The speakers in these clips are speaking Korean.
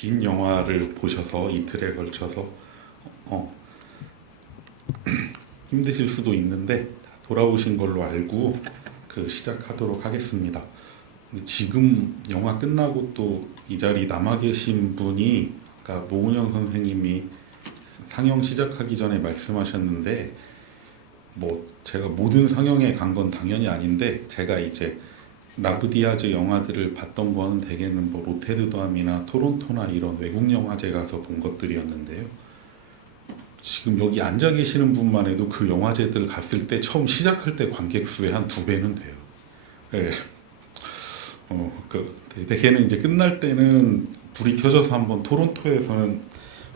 긴 영화를 보셔서 이틀에 걸쳐서 어, 힘드실 수도 있는데 돌아오신 걸로 알고 시작하도록 하겠습니다. 근데 지금 영화 끝나고 또 이 자리 남아 계신 분이, 그러니까 노은영 선생님이 상영 시작하기 전에 말씀하셨는데, 뭐 제가 모든 상영에 간 건 당연히 아닌데, 제가 이제 라브 디아즈 영화들을 봤던 거는 대개는 뭐 로테르담이나 토론토나 이런 외국 영화제 가서 본 것들이었는데요. 지금 여기 앉아 계시는 분만 해도 그 영화제들 갔을 때 처음 시작할 때 관객 수의 한 2배는 돼요. 네. 대개는 이제 끝날 때는 불이 켜져서 한번 토론토에서는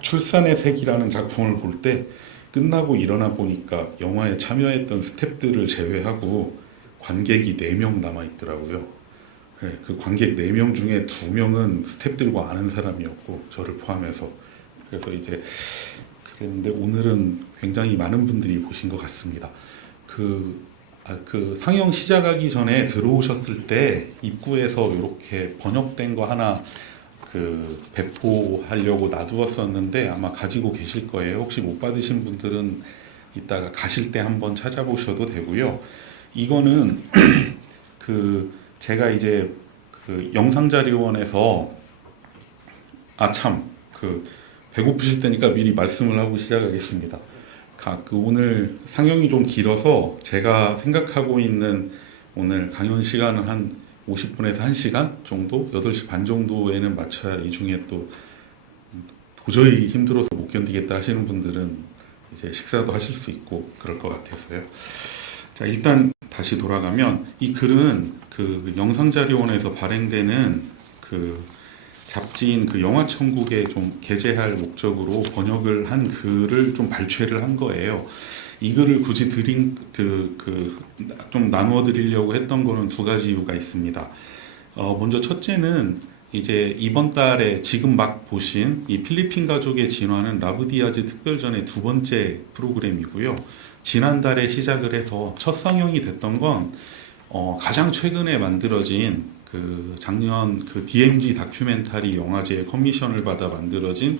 출산의 색이라는 작품을 볼 때 끝나고 일어나 보니까 영화에 참여했던 스태프들을 제외하고 관객이 4명 남아 있더라고요. 네, 그 관객 4명 중에 2명은 스태프들과 아는 사람이었고, 저를 포함해서. 그래서 이제 그랬는데 오늘은 굉장히 많은 분들이 보신 것 같습니다. 그 상영 시작하기 전에 들어오셨을 때 입구에서 이렇게 번역된 거 하나 배포하려고 놔두었었는데 아마 가지고 계실 거예요. 혹시 못 받으신 분들은 이따가 가실 때 한번 찾아보셔도 되고요. 이거는 제가 이제 영상자료원에서 배고프실 때니까 미리 말씀을 하고 시작하겠습니다. 오늘 상영이 좀 길어서 제가 생각하고 있는 오늘 강연 시간은 한 50분에서 1시간 정도, 8시 반 정도에는 맞춰야, 이 중에 또 도저히 힘들어서 못 견디겠다 하시는 분들은 이제 식사도 하실 수 있고 그럴 것 같아서요. 자, 일단 다시 돌아가면, 이 글은 영상자료원에서 발행되는 잡지인 영화천국에 좀 게재할 목적으로 번역을 한 글을 좀 발췌를 한 거예요. 이 글을 굳이 좀 나누어 드리려고 했던 거는 2가지 이유가 있습니다. 먼저 첫째는 이제 이번 달에 지금 막 보신 이 필리핀 가족의 진화는 라브 디아즈 특별전의 2번째 프로그램이고요. 지난달에 시작을 해서 첫 상영이 됐던 건 가장 최근에 만들어진 작년 DMZ 다큐멘터리 영화제의 커미션을 받아 만들어진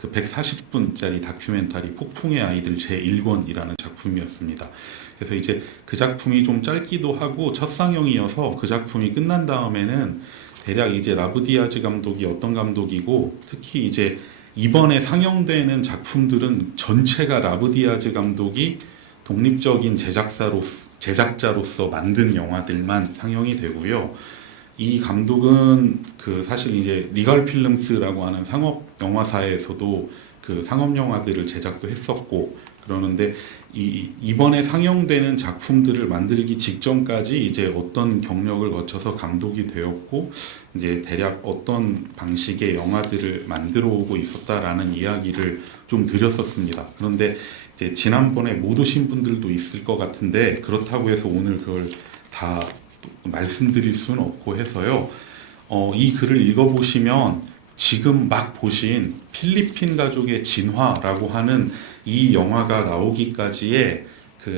140분짜리 다큐멘터리 폭풍의 아이들 제1권이라는 작품이었습니다. 그래서 이제 그 작품이 좀 짧기도 하고 첫 상영이어서 그 작품이 끝난 다음에는 대략 이제 라브 디아즈 감독이 어떤 감독이고, 특히 이제 이번에 상영되는 작품들은 전체가 라브 디아즈 감독이 독립적인 제작자로서 만든 영화들만 상영이 되고요. 이 감독은 사실 이제 리갈 필름스라고 하는 상업 영화사에서도 상업 영화들을 제작도 했었고, 그러는데 이번에 상영되는 작품들을 만들기 직전까지 이제 어떤 경력을 거쳐서 감독이 되었고, 이제 대략 어떤 방식의 영화들을 만들어 오고 있었다라는 이야기를 좀 드렸었습니다. 그런데 이제 지난번에 못 오신 분들도 있을 것 같은데, 그렇다고 해서 오늘 그걸 다 말씀드릴 수는 없고 해서요. 이 글을 읽어보시면 지금 막 보신 필리핀 가족의 진화라고 하는 이 영화가 나오기까지의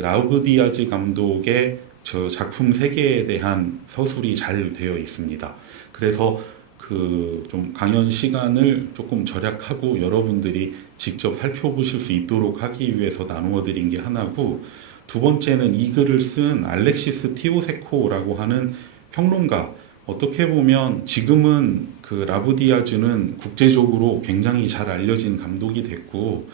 라브 디아즈 감독의 저 작품 세계에 대한 서술이 잘 되어 있습니다. 그래서 좀 강연 시간을 조금 절약하고 여러분들이 직접 살펴보실 수 있도록 하기 위해서 나누어 드린 게 하나고, 2번째는 이 글을 쓴 알렉시스 티오세코라고 하는 평론가, 어떻게 보면 지금은 라브 디아즈는 국제적으로 굉장히 잘 알려진 감독이 됐고,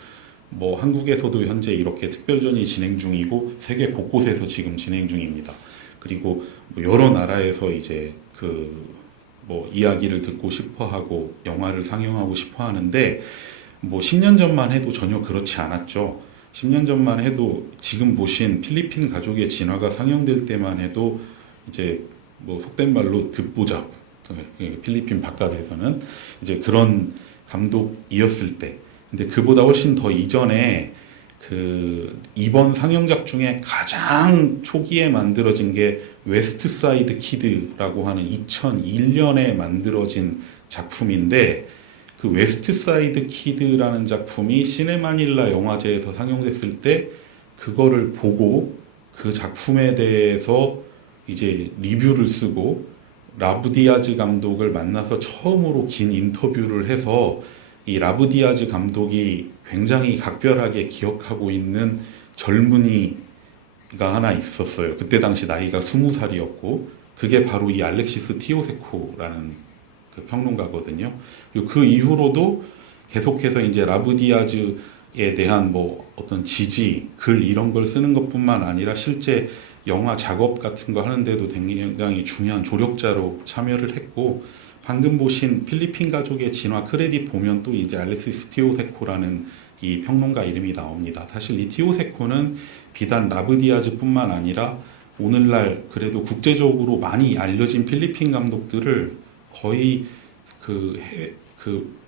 뭐 한국에서도 현재 이렇게 특별전이 진행 중이고 세계 곳곳에서 지금 진행 중입니다. 그리고 뭐 여러 나라에서 이제 뭐 이야기를 듣고 싶어하고 영화를 상영하고 싶어하는데, 뭐 10년 전만 해도 전혀 그렇지 않았죠. 10년 전만 해도 지금 보신 필리핀 가족의 진화가 상영될 때만 해도 이제 뭐 속된 말로 듣보잡, 필리핀 바깥에서는 이제 그런 감독이었을 때, 근데 그보다 훨씬 더 이전에 이번 상영작 중에 가장 초기에 만들어진 게 웨스트 사이드 키드라고 하는 2001년에 만들어진 작품인데, 웨스트 사이드 키드라는 작품이 시네마닐라 영화제에서 상영됐을 때 그거를 보고 그 작품에 대해서 이제 리뷰를 쓰고 라브 디아즈 감독을 만나서 처음으로 긴 인터뷰를 해서 이 라브 디아즈 감독이 굉장히 각별하게 기억하고 있는 젊은이가 하나 있었어요. 그때 당시 나이가 20살이었고 그게 바로 이 알렉시스 티오세코라는 그 평론가거든요. 그리고 그 이후로도 계속해서 이제 라브 디아즈에 대한 뭐 어떤 지지, 글 이런 걸 쓰는 것뿐만 아니라 실제 영화 작업 같은 거 하는데도 굉장히 중요한 조력자로 참여를 했고, 방금 보신 필리핀 가족의 진화 크레딧 보면 또 이제 알렉시스 티오세코라는 이 평론가 이름이 나옵니다. 사실 이 티오세코는 비단 라브 디아즈뿐만 아니라 오늘날 그래도 국제적으로 많이 알려진 필리핀 감독들을 거의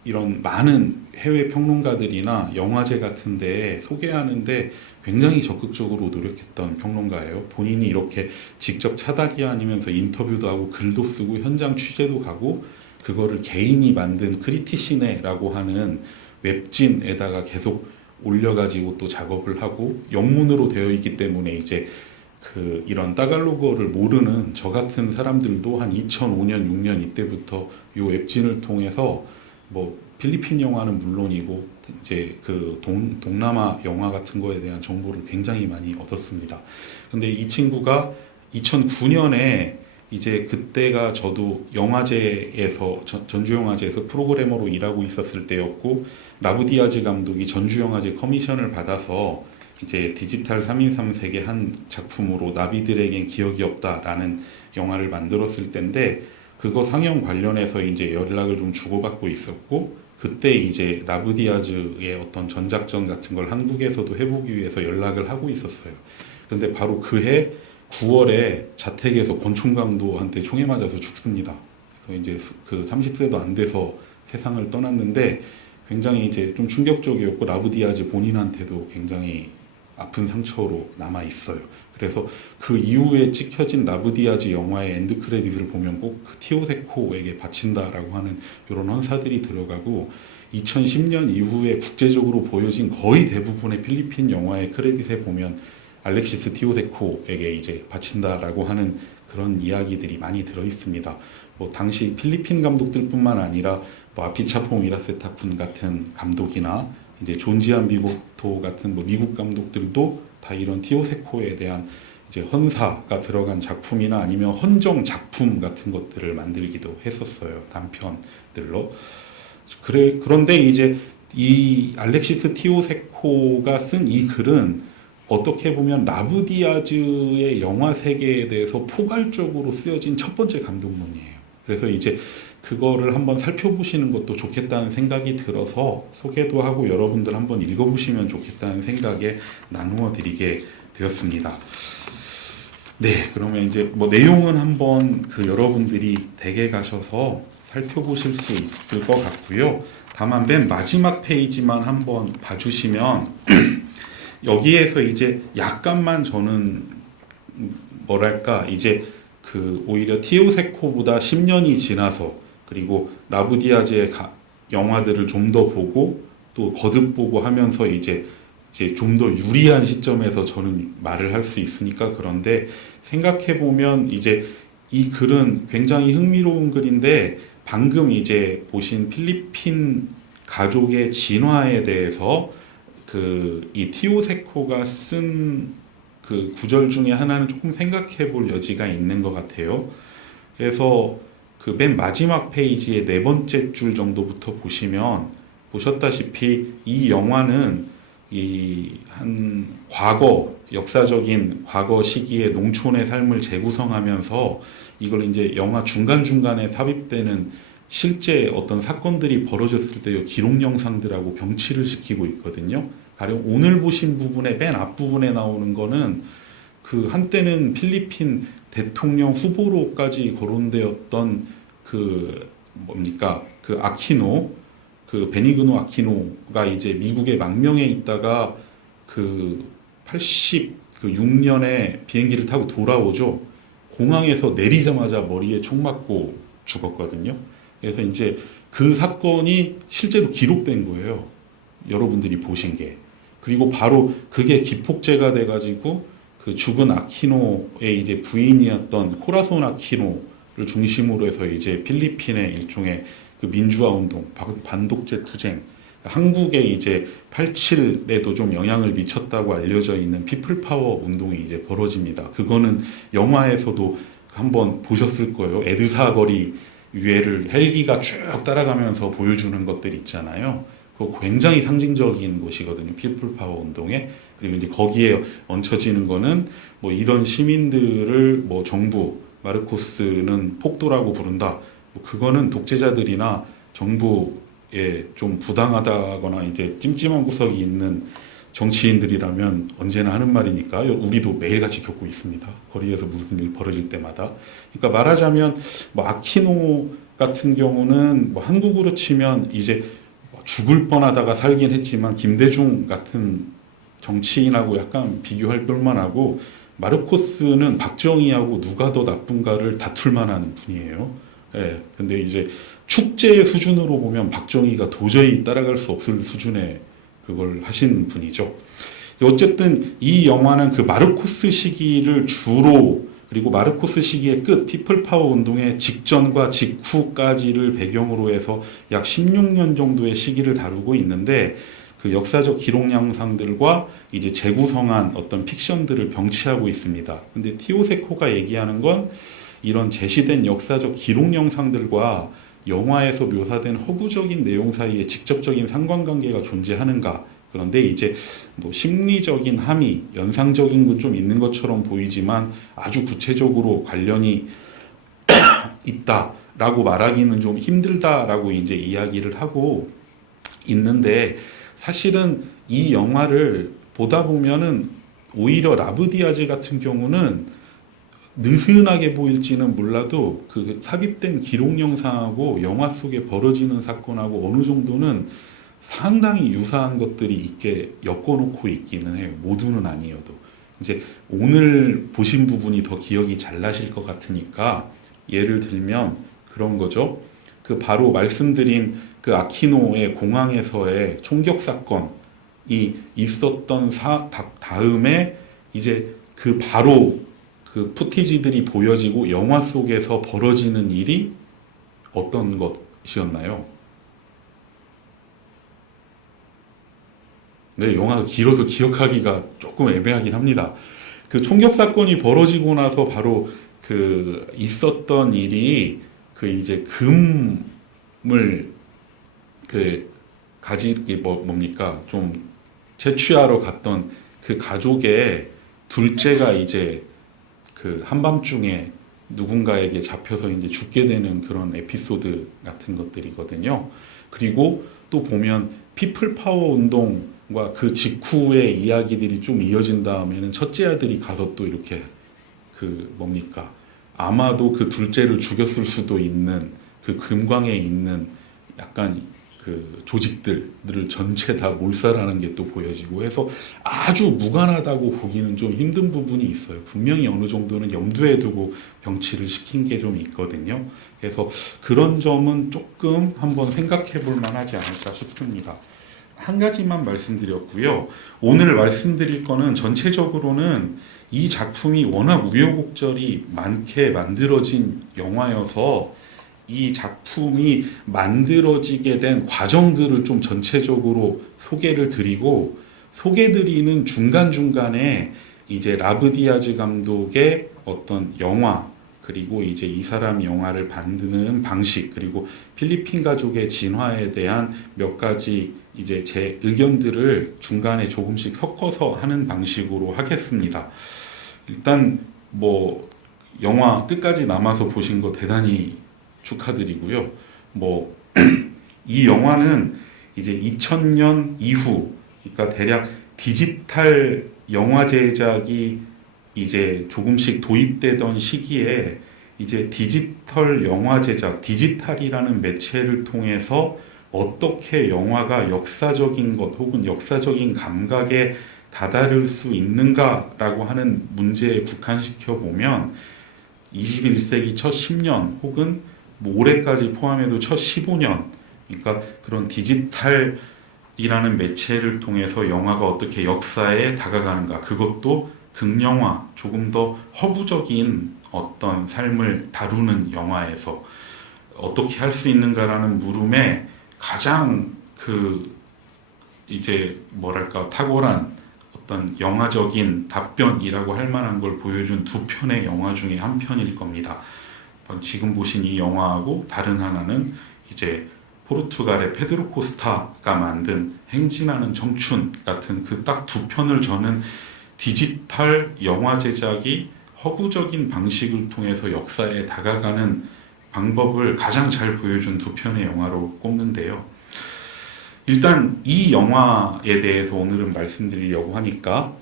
이런 많은 해외 평론가들이나 영화제 같은 데에 소개하는데 굉장히 적극적으로 노력했던 평론가예요. 본인이 이렇게 직접 차다기 아니면서 인터뷰도 하고 글도 쓰고 현장 취재도 가고 그거를 개인이 만든 크리티시네라고 하는 웹진에다가 계속 올려가지고 또 작업을 하고 영문으로 되어 있기 때문에 이제 이런 따갈로그를 모르는 저 같은 사람들도 한 2005년, 6년 이때부터 이 웹진을 통해서 뭐 필리핀 영화는 물론이고 이제 동남아 영화 같은 거에 대한 정보를 굉장히 많이 얻었습니다. 근데 이 친구가 2009년에 이제 그때가 저도 영화제에서 전주영화제에서 프로그래머로 일하고 있었을 때였고, 라브 디아즈 감독이 전주영화제 커미션을 받아서 이제 디지털 3.13색의 한 작품으로 나비들에겐 기억이 없다라는 영화를 만들었을 때인데, 그거 상영 관련해서 이제 연락을 좀 주고받고 있었고, 그때 이제 라브 디아즈의 어떤 전작전 같은 걸 한국에서도 해보기 위해서 연락을 하고 있었어요. 그런데 바로 그해 9월에 자택에서 권총강도한테 총에 맞아서 죽습니다. 그래서 이제 30세도 안 돼서 세상을 떠났는데 굉장히 이제 좀 충격적이었고, 라브 디아즈 본인한테도 굉장히 아픈 상처로 남아 있어요. 그래서 그 이후에 찍혀진 라브 디아즈 영화의 엔드 크레딧을 보면 꼭 티오세코에게 바친다라고 하는 이런 헌사들이 들어가고, 2010년 이후에 국제적으로 보여진 거의 대부분의 필리핀 영화의 크레딧에 보면 알렉시스 티오세코에게 이제 바친다라고 하는 그런 이야기들이 많이 들어 있습니다. 뭐 당시 필리핀 감독들뿐만 아니라 뭐 아피차포 미라세타 군 같은 감독이나 이제 존지안 비고토 같은 뭐 미국 감독들도 다 이런 티오세코에 대한 이제 헌사가 들어간 작품이나 아니면 헌정 작품 같은 것들을 만들기도 했었어요. 단편들로. 그런데 이제 이 알렉시스 티오세코가 쓴 이 글은 어떻게 보면 라브 디아즈의 영화 세계에 대해서 포괄적으로 쓰여진 첫 번째 감독문이에요. 그래서 이제 그거를 한번 살펴보시는 것도 좋겠다는 생각이 들어서 소개도 하고 여러분들 한번 읽어보시면 좋겠다는 생각에 나누어 드리게 되었습니다. 네, 그러면 이제 뭐 내용은 한번 여러분들이 댁에 가셔서 살펴보실 수 있을 것 같고요. 다만 맨 마지막 페이지만 한번 봐주시면 여기에서 이제 약간만 저는 뭐랄까 이제 오히려 티오세코보다 10년이 지나서 그리고 라브 디아즈의 영화들을 좀 더 보고 또 거듭 보고 하면서 이제 좀 더 유리한 시점에서 저는 말을 할 수 있으니까. 그런데 생각해 보면 이제 이 글은 굉장히 흥미로운 글인데, 방금 이제 보신 필리핀 가족의 진화에 대해서 이 티오세코가 쓴 구절 중에 하나는 조금 생각해 볼 여지가 있는 것 같아요. 그래서 맨 마지막 페이지의 네 번째 줄 정도부터 보셨다시피 이 영화는 한 역사적인 과거 시기에 농촌의 삶을 재구성하면서 이걸 이제 영화 중간중간에 삽입되는 실제 어떤 사건들이 벌어졌을 때의 기록 영상들하고 병치를 시키고 있거든요. 가령 오늘 보신 부분의 맨 앞부분에 나오는 거는 한때는 필리핀 대통령 후보로까지 거론되었던 아키노, 베니그노 아키노가 이제 미국의 망명에 있다가 86년에 비행기를 타고 돌아오죠. 공항에서 내리자마자 머리에 총 맞고 죽었거든요. 그래서 이제 그 사건이 실제로 기록된 거예요. 여러분들이 보신 게. 그리고 바로 그게 기폭제가 돼가지고 죽은 아키노의 이제 부인이었던 코라손 아키노 중심으로 해서 이제 필리핀의 일종의 그 민주화 운동, 반독재 투쟁, 한국에 이제 87에도 좀 영향을 미쳤다고 알려져 있는 피플 파워 운동이 이제 벌어집니다. 그거는 영화에서도 한번 보셨을 거예요. 에드사 거리 위에를 헬기가 쭉 따라가면서 보여주는 것들 있잖아요. 그거 굉장히 상징적인 것이거든요. 피플 파워 운동에. 그리고 이제 거기에 얹혀지는 거는 뭐 이런 시민들을 뭐 정부 마르코스는 폭도라고 부른다. 뭐 그거는 독재자들이나 정부에 좀 부당하다거나 이제 찜찜한 구석이 있는 정치인들이라면 언제나 하는 말이니까 우리도 매일같이 겪고 있습니다. 거리에서 무슨 일 벌어질 때마다. 그러니까 말하자면 뭐 아키노 같은 경우는 뭐 한국으로 치면 이제 죽을 뻔하다가 살긴 했지만 김대중 같은 정치인하고 약간 비교할 볼만하고 마르코스는 박정희하고 누가 더 나쁜가를 다툴 만한 분이에요. 예, 근데 이제 축제의 수준으로 보면 박정희가 도저히 따라갈 수 없을 수준의 그걸 하신 분이죠. 어쨌든 이 영화는 그 마르코스 시기를 주로 그리고 마르코스 시기의 끝 피플 파워 운동의 직전과 직후까지를 배경으로 해서 약 16년 정도의 시기를 다루고 있는데 그 역사적 기록 영상들과 이제 재구성한 어떤 픽션들을 병치하고 있습니다. 근데 티오세코가 얘기하는 건 이런 제시된 역사적 기록 영상들과 영화에서 묘사된 허구적인 내용 사이에 직접적인 상관관계가 존재하는가. 그런데 이제 뭐 심리적인 함의, 연상적인 건 좀 있는 것처럼 보이지만 아주 구체적으로 관련이 있다라고 말하기는 좀 힘들다라고 이제 이야기를 하고 있는데 사실은 이 영화를 보다 보면은 오히려 라브디아즈 같은 경우는 느슨하게 보일지는 몰라도 그 삽입된 기록 영상하고 영화 속에 벌어지는 사건하고 어느 정도는 상당히 유사한 것들이 있게 엮어놓고 있기는 해요. 모두는 아니어도. 이제 오늘 보신 부분이 더 기억이 잘 나실 것 같으니까 예를 들면 그런 거죠. 그 바로 말씀드린 그 아키노의 공항에서의 총격 사건이 있었던 다음에 이제 그 바로 그 푸티지들이 보여지고 영화 속에서 벌어지는 일이 어떤 것이었나요? 네, 영화가 길어서 기억하기가 조금 애매하긴 합니다. 그 총격 사건이 벌어지고 나서 바로 그 있었던 일이 그 이제 금을 그 가지기 뭡니까? 좀 채취하러 갔던 그 가족의 둘째가 이제 그 한밤중에 누군가에게 잡혀서 이제 죽게 되는 그런 에피소드 같은 것들이거든요. 그리고 또 보면 피플 파워 운동과 그 직후의 이야기들이 좀 이어진 다음에는 첫째 아들이 가서 또 이렇게 그 뭡니까? 아마도 그 둘째를 죽였을 수도 있는 그 금광에 있는 약간 그 조직들을 전체 다 몰살하는 게 또 보여지고 해서 아주 무관하다고 보기는 좀 힘든 부분이 있어요. 분명히 어느 정도는 염두에 두고 병치를 시킨 게 좀 있거든요. 그래서 그런 점은 조금 한번 생각해 볼 만하지 않을까 싶습니다. 한 가지만 말씀드렸고요. 오늘 말씀드릴 거는 전체적으로는 이 작품이 워낙 우여곡절이 많게 만들어진 영화여서 이 작품이 만들어지게 된 과정들을 좀 전체적으로 소개를 드리고 소개드리는 중간중간에 이제 라브디아즈 감독의 어떤 영화 그리고 이제 이 사람 영화를 만드는 방식 그리고 필리핀 가족의 진화에 대한 몇 가지 이제 제 의견들을 중간에 조금씩 섞어서 하는 방식으로 하겠습니다. 일단 뭐 영화 끝까지 남아서 보신 거 대단히 축하드리고요. 뭐 이 영화는 이제 2000년 이후, 그러니까 대략 디지털 영화 제작이 이제 조금씩 도입되던 시기에 이제 디지털 영화 제작, 디지털이라는 매체를 통해서 어떻게 영화가 역사적인 것 혹은 역사적인 감각에 다다를 수 있는가라고 하는 문제에 국한시켜 보면 21세기 첫 10년 혹은 뭐 올해까지 포함해도 첫 15년, 그러니까 그런 디지털이라는 매체를 통해서 영화가 어떻게 역사에 다가가는가, 그것도 극영화, 조금 더 허구적인 어떤 삶을 다루는 영화에서 어떻게 할 수 있는가라는 물음에 가장 이제 뭐랄까 탁월한 어떤 영화적인 답변이라고 할 만한 걸 보여준 두 편의 영화 중에 한 편일 겁니다. 지금 보신 이 영화하고 다른 하나는 이제 포르투갈의 페드로 코스타가 만든 행진하는 청춘 같은 그 딱 두 편을 저는 디지털 영화 제작이 허구적인 방식을 통해서 역사에 다가가는 방법을 가장 잘 보여준 두 편의 영화로 꼽는데요. 일단 이 영화에 대해서 오늘은 말씀드리려고 하니까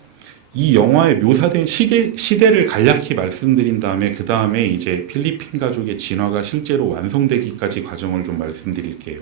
이 영화에 묘사된 시대를 간략히 말씀드린 다음에 그 다음에 이제 필리핀 가족의 진화가 실제로 완성되기까지 과정을 좀 말씀드릴게요.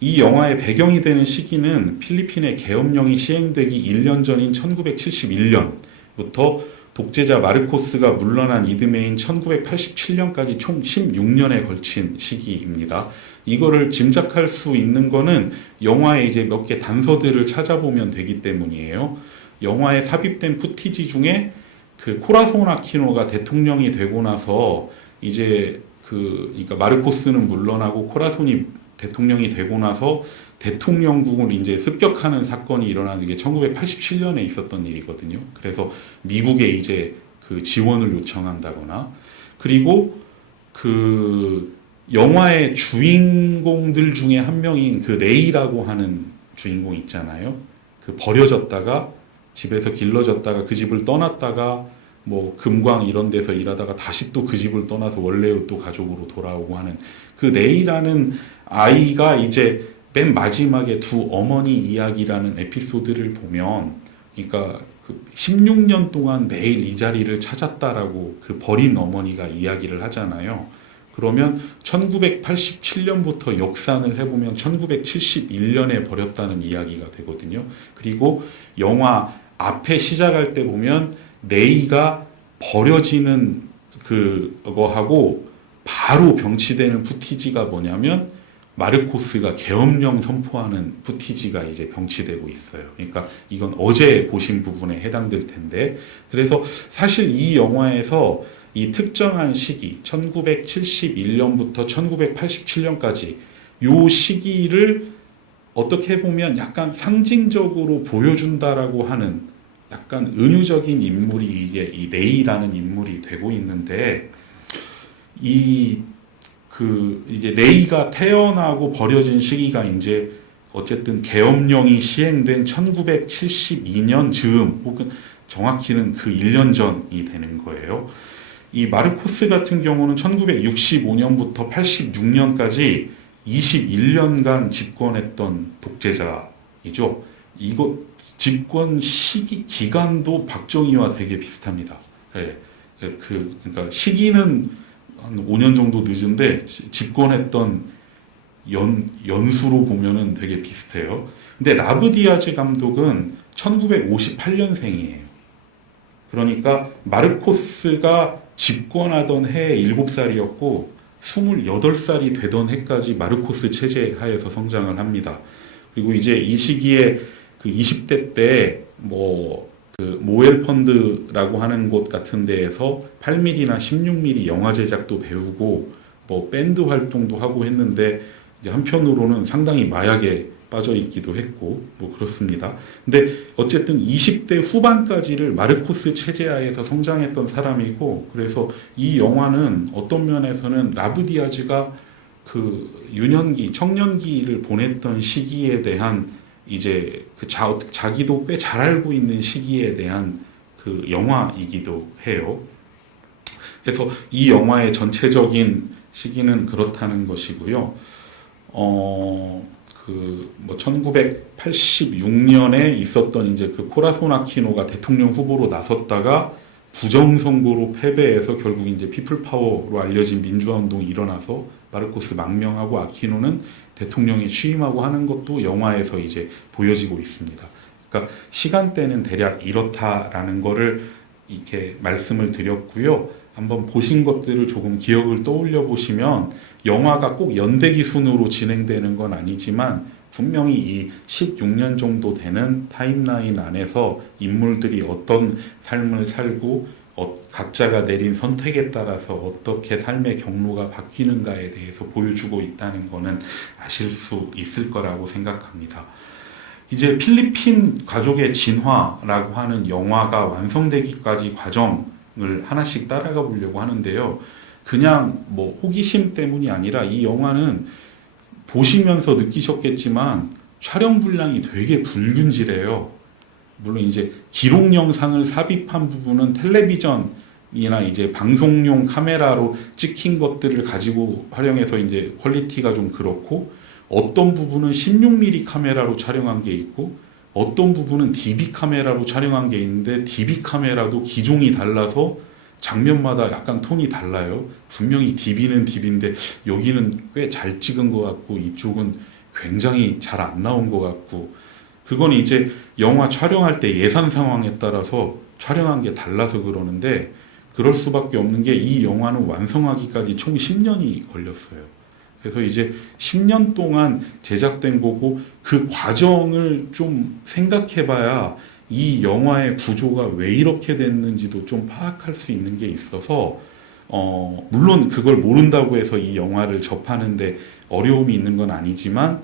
이 영화의 배경이 되는 시기는 필리핀의 계엄령이 시행되기 1년 전인 1971년부터 독재자 마르코스가 물러난 이듬해인 1987년까지 총 16년에 걸친 시기입니다. 이거를 짐작할 수 있는 거는 영화에 이제 몇 개 단서들을 찾아보면 되기 때문이에요. 영화에 삽입된 푸티지 중에 그 코라손 아키노가 대통령이 되고 나서 이제 그러니까 마르코스는 물러나고 코라손이 대통령이 되고 나서 대통령궁을 이제 습격하는 사건이 일어나는 게 1987년에 있었던 일이거든요. 그래서 미국에 이제 그 지원을 요청한다거나 그리고 그 영화의 주인공들 중에 한 명인 그 레이라고 하는 주인공 있잖아요. 그 버려졌다가 집에서 길러졌다가 그 집을 떠났다가 뭐 금광 이런 데서 일하다가 다시 또 그 집을 떠나서 원래의 또 가족으로 돌아오고 하는 그 레이라는 아이가 이제 맨 마지막에 두 어머니 이야기라는 에피소드를 보면 그러니까 그 16년 동안 매일 이 자리를 찾았다라고 그 버린 어머니가 이야기를 하잖아요. 그러면 1987년부터 역산을 해보면 1971년에 버렸다는 이야기가 되거든요. 그리고 영화 앞에 시작할 때 보면 레이가 버려지는 그거하고 바로 병치되는 푸티지가 뭐냐면 마르코스가 계엄령 선포하는 푸티지가 이제 병치되고 있어요. 그러니까 이건 어제 보신 부분에 해당될 텐데 그래서 사실 이 영화에서 이 특정한 시기 1971년부터 1987년까지 요 시기를 어떻게 보면 약간 상징적으로 보여준다라고 하는 약간 은유적인 인물이 이제 이 레이라는 인물이 되고 있는데 이제 레이가 태어나고 버려진 시기가 이제 어쨌든 계엄령이 시행된 1972년 즈음 혹은 정확히는 그 1년 전이 되는 거예요. 이 마르코스 같은 경우는 1965년부터 86년까지 21년간 집권했던 독재자이죠. 이거 집권 시기 기간도 박정희와 되게 비슷합니다. 네. 그러니까 시기는 한 5년 정도 늦은데 집권했던 연수로 보면은 되게 비슷해요. 근데 라브 디아즈 감독은 1958년생이에요. 그러니까 마르코스가 집권하던 해에 7살이었고 28살이 되던 해까지 마르코스 체제 하에서 성장을 합니다. 그리고 이제 이 시기에 그 20대 때 그 모엘 펀드라고 하는 곳 같은 데에서 8mm나 16mm 영화 제작도 배우고 뭐 밴드 활동도 하고 했는데 이제 한편으로는 상당히 마약에 빠져 있기도 했고 뭐 그렇습니다. 근데 어쨌든 20대 후반까지를 마르코스 체제하에서 성장했던 사람이고 그래서 이 영화는 어떤 면에서는 라브 디아즈가 그 유년기, 청년기를 보냈던 시기에 대한 이제 그 자기도 꽤 잘 알고 있는 시기에 대한 그 영화이기도 해요. 그래서 이 영화의 전체적인 시기는 그렇다는 것이고요. 1986년에 있었던 이제 그 코라손 아키노가 대통령 후보로 나섰다가 부정선거로 패배해서 결국 이제 피플 파워로 알려진 민주화 운동이 일어나서 마르코스 망명하고 아키노는 대통령에 취임하고 하는 것도 영화에서 이제 보여지고 있습니다. 그러니까 시간대는 대략 이렇다라는 거를 이렇게 말씀을 드렸고요. 한번 보신 것들을 조금 기억을 떠올려 보시면 영화가 꼭 연대기 순으로 진행되는 건 아니지만 분명히 이 16년 정도 되는 타임라인 안에서 인물들이 어떤 삶을 살고 각자가 내린 선택에 따라서 어떻게 삶의 경로가 바뀌는가에 대해서 보여주고 있다는 것은 아실 수 있을 거라고 생각합니다. 이제 필리핀 가족의 진화라고 하는 영화가 완성되기까지 과정을 하나씩 따라가 보려고 하는데요. 그냥 뭐 호기심 때문이 아니라 이 영화는 보시면서 느끼셨겠지만 촬영 분량이 되게 불균질해요. 물론 이제 기록 영상을 삽입한 부분은 텔레비전이나 이제 방송용 카메라로 찍힌 것들을 가지고 활용해서 이제 퀄리티가 좀 그렇고, 어떤 부분은 16mm 카메라로 촬영한 게 있고 어떤 부분은 DB 카메라로 촬영한 게 있는데, DB 카메라도 기종이 달라서 장면마다 약간 톤이 달라요. 분명히 DB는 DB인데 여기는 꽤 잘 찍은 것 같고 이쪽은 굉장히 잘 안 나온 것 같고, 그건 이제 영화 촬영할 때 예산 상황에 따라서 촬영한 게 달라서 그러는데, 그럴 수밖에 없는 게 이 영화는 완성하기까지 총 10년이 걸렸어요. 그래서 이제 10년 동안 제작된 거고, 그 과정을 좀 생각해 봐야 이 영화의 구조가 왜 이렇게 됐는지도 좀 파악할 수 있는 게 있어서, 물론 그걸 모른다고 해서 이 영화를 접하는데 어려움이 있는 건 아니지만,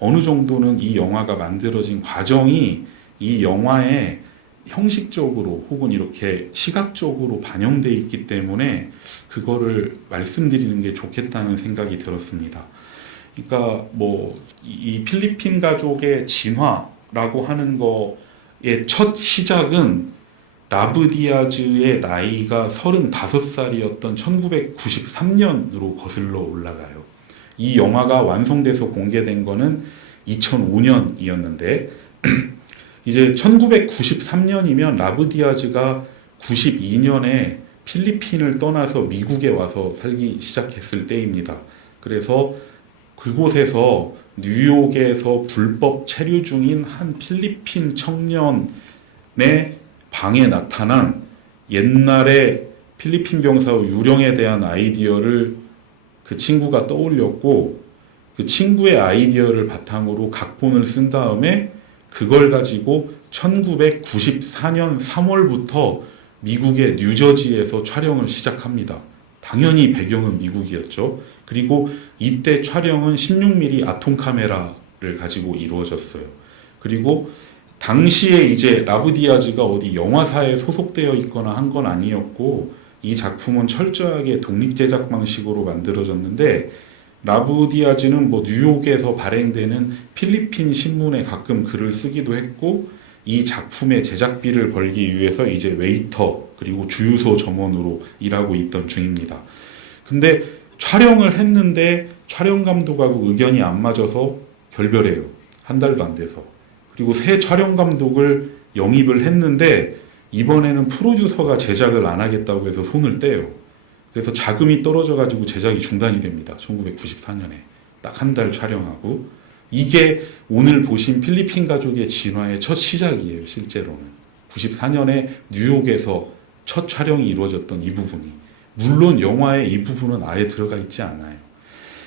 어느 정도는 이 영화가 만들어진 과정이 이 영화에 형식적으로 혹은 이렇게 시각적으로 반영되어 있기 때문에 그거를 말씀드리는 게 좋겠다는 생각이 들었습니다. 그러니까 뭐 이 필리핀 가족의 진화라고 하는 거의 첫 시작은 라브 디아즈의 나이가 35살이었던 1993년으로 거슬러 올라가요. 이 영화가 완성돼서 공개된 거는 2005년이었는데 이제 1993년이면 라브 디아즈가 92년에 필리핀을 떠나서 미국에 와서 살기 시작했을 때입니다. 그래서 그곳에서 뉴욕에서 불법 체류 중인 한 필리핀 청년의 방에 나타난 옛날에 필리핀 병사의 유령에 대한 아이디어를 그 친구가 떠올렸고, 그 친구의 아이디어를 바탕으로 각본을 쓴 다음에 그걸 가지고 1994년 3월부터 미국의 뉴저지에서 촬영을 시작합니다. 당연히 배경은 미국이었죠. 그리고 이때 촬영은 16mm 아톰 카메라를 가지고 이루어졌어요. 그리고 당시에 이제 라브 디아즈가 어디 영화사에 소속되어 있거나 한 건 아니었고, 이 작품은 철저하게 독립 제작 방식으로 만들어졌는데, 라브 디아즈는 뭐 뉴욕에서 발행되는 필리핀 신문에 가끔 글을 쓰기도 했고, 이 작품의 제작비를 벌기 위해서 이제 웨이터 그리고 주유소 점원으로 일하고 있던 중입니다. 근데 촬영을 했는데 촬영 감독하고 의견이 안 맞아서 결별해요. 한 달도 안 돼서. 그리고 새 촬영 감독을 영입을 했는데 이번에는 프로듀서가 제작을 안 하겠다고 해서 손을 떼요. 그래서 자금이 떨어져 가지고 제작이 중단이 됩니다. 1994년에 딱 한 달 촬영하고. 이게 오늘 보신 필리핀 가족의 진화의 첫 시작이에요. 실제로는 94년에 뉴욕에서 첫 촬영이 이루어졌던 이 부분이, 물론 영화에 이 부분은 아예 들어가 있지 않아요.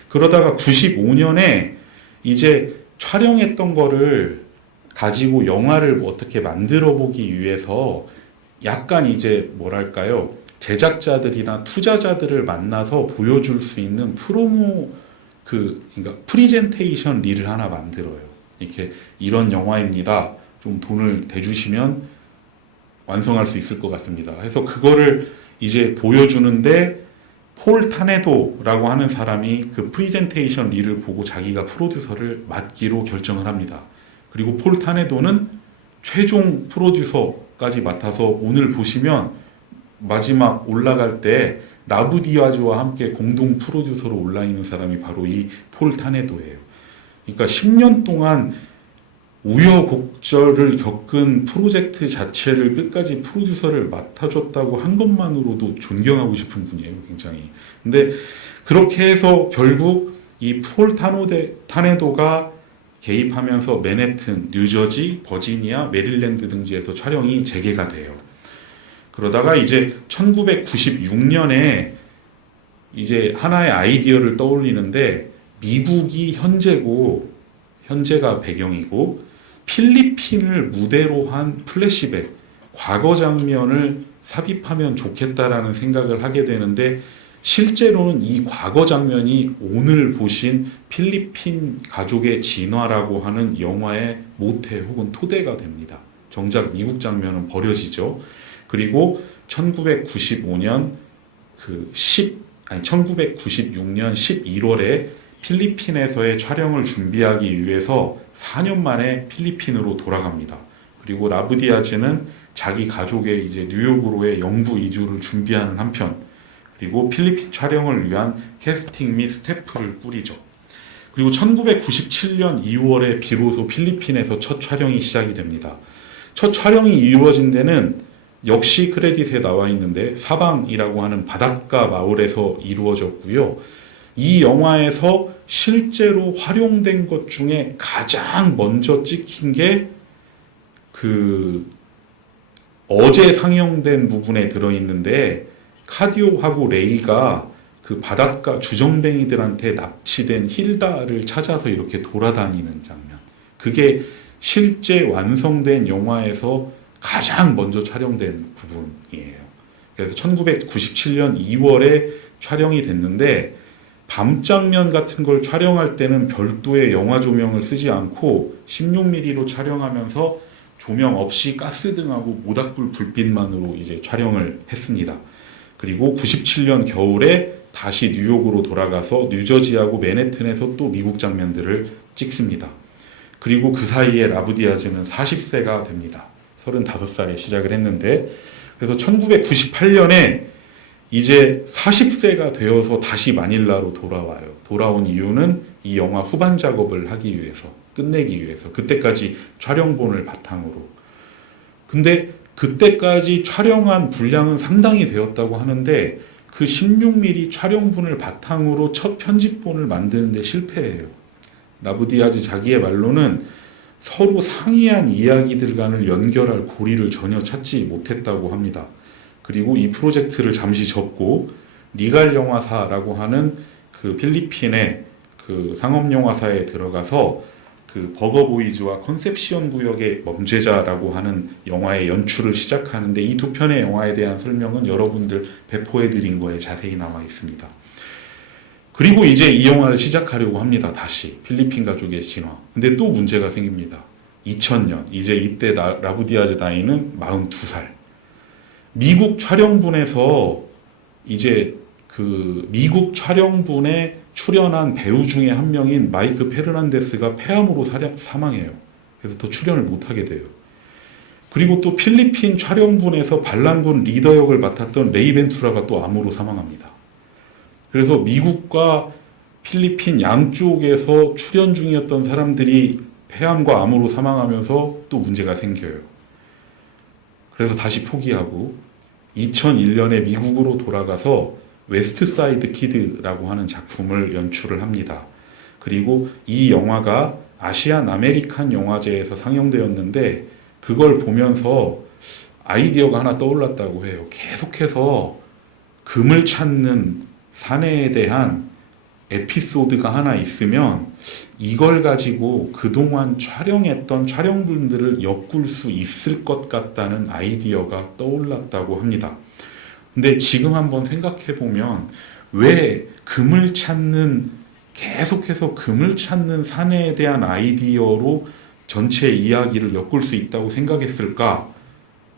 그러다가 95년에 이제 촬영했던 거를 가지고 영화를 어떻게 만들어 보기 위해서 약간 이제 뭐랄까요, 제작자들이나 투자자들을 만나서 보여줄 수 있는 그러니까 프리젠테이션 릴을 하나 만들어요. 이렇게 이런 영화입니다. 좀 돈을 대주시면 완성할 수 있을 것 같습니다. 그래서 그거를 이제 보여주는데, 폴 타네도라고 하는 사람이 그 프리젠테이션 릴을 보고 자기가 프로듀서를 맡기로 결정을 합니다. 그리고 폴 타네도는 최종 프로듀서까지 맡아서 오늘 보시면 마지막 올라갈 때 라브 디아즈와 함께 공동 프로듀서로 올라 있는 사람이 바로 이 폴 타네도예요. 그러니까 10년 동안 우여곡절을 겪은 프로젝트 자체를 끝까지 프로듀서를 맡아줬다고 한 것만으로도 존경하고 싶은 분이에요, 굉장히. 근데 그렇게 해서 결국 이 폴 타네도가 개입하면서 맨해튼, 뉴저지, 버지니아, 메릴랜드 등지에서 촬영이 재개가 돼요. 그러다가 이제 1996년에 이제 하나의 아이디어를 떠올리는데, 미국이 현재고 현재가 배경이고 필리핀을 무대로 한 플래시백, 과거 장면을 삽입하면 좋겠다라는 생각을 하게 되는데 실제로는 이 과거 장면이 오늘 보신 필리핀 가족의 진화라고 하는 영화의 모태 혹은 토대가 됩니다. 정작 미국 장면은 버려지죠. 그리고 1996년 11월에 필리핀에서의 촬영을 준비하기 위해서 4년 만에 필리핀으로 돌아갑니다. 그리고 라브디아즈는 자기 가족의 이제 뉴욕으로의 영구 이주를 준비하는 한편, 그리고 필리핀 촬영을 위한 캐스팅 및 스태프를 꾸리죠. 그리고 1997년 2월에 비로소 필리핀에서 첫 촬영이 시작이 됩니다. 첫 촬영이 이루어진 데는 역시 크레딧에 나와 있는데 사방이라고 하는 바닷가 마을에서 이루어졌고요. 이 영화에서 실제로 활용된 것 중에 가장 먼저 찍힌 게 어제 상영된 부분에 들어있는데 카디오하고 레이가 그 바닷가 주정뱅이들한테 납치된 힐다를 찾아서 이렇게 돌아다니는 장면. 그게 실제 완성된 영화에서 가장 먼저 촬영된 부분이에요. 그래서 1997년 2월에 촬영이 됐는데 밤 장면 같은 걸 촬영할 때는 별도의 영화 조명을 쓰지 않고 16mm로 촬영하면서 조명 없이 가스등하고 모닥불 불빛만으로 이제 촬영을 했습니다. 그리고 97년 겨울에 다시 뉴욕으로 돌아가서 뉴저지하고 맨해튼에서 또 미국 장면들을 찍습니다. 그리고 그 사이에 라브디아즈는 40세가 됩니다. 35살에 시작을 했는데, 그래서 1998년에 이제 40세가 되어서 다시 마닐라로 돌아와요. 돌아온 이유는 이 영화 후반 작업을 하기 위해서, 끝내기 위해서. 그때까지 촬영본을 바탕으로. 근데 그때까지 촬영한 분량은 상당히 되었다고 하는데 그 16mm 촬영분을 바탕으로 첫 편집본을 만드는데 실패해요. 라브디아즈 자기의 말로는 서로 상이한 이야기들 간을 연결할 고리를 전혀 찾지 못했다고 합니다. 그리고 이 프로젝트를 잠시 접고 리갈 영화사라고 하는 그 필리핀의 그 상업영화사에 들어가서 그 버거보이즈와 컨셉시온 구역의 범죄자라고 하는 영화의 연출을 시작하는데 이 두 편의 영화에 대한 설명은 여러분들 배포해드린 거에 자세히 나와 있습니다. 그리고 이제 이 영화를 시작하려고 합니다. 다시 필리핀 가족의 진화. 근데 또 문제가 생깁니다. 2000년 이제 이때 라브디아즈 나이는 42살. 미국 촬영분에서 이제 그 미국 촬영분에 출연한 배우 중에 한 명인 마이크 페르난데스가 폐암으로 사망해요. 그래서 더 출연을 못하게 돼요. 그리고 또 필리핀 촬영분에서 반란군 리더 역을 맡았던 레이 벤투라가 또 암으로 사망합니다. 그래서 미국과 필리핀 양쪽에서 출연 중이었던 사람들이 폐암과 암으로 사망하면서 또 문제가 생겨요. 그래서 다시 포기하고 2001년에 미국으로 돌아가서 웨스트 사이드 키드라고 하는 작품을 연출을 합니다. 그리고 이 영화가 아시안 아메리칸 영화제에서 상영되었는데 그걸 보면서 아이디어가 하나 떠올랐다고 해요. 계속해서 금을 찾는 사내에 대한 에피소드가 하나 있으면 이걸 가지고 그동안 촬영했던 촬영분들을 엮을 수 있을 것 같다는 아이디어가 떠올랐다고 합니다. 근데 지금 한번 생각해 보면 왜 계속해서 금을 찾는 사내에 대한 아이디어로 전체 이야기를 엮을 수 있다고 생각했을까?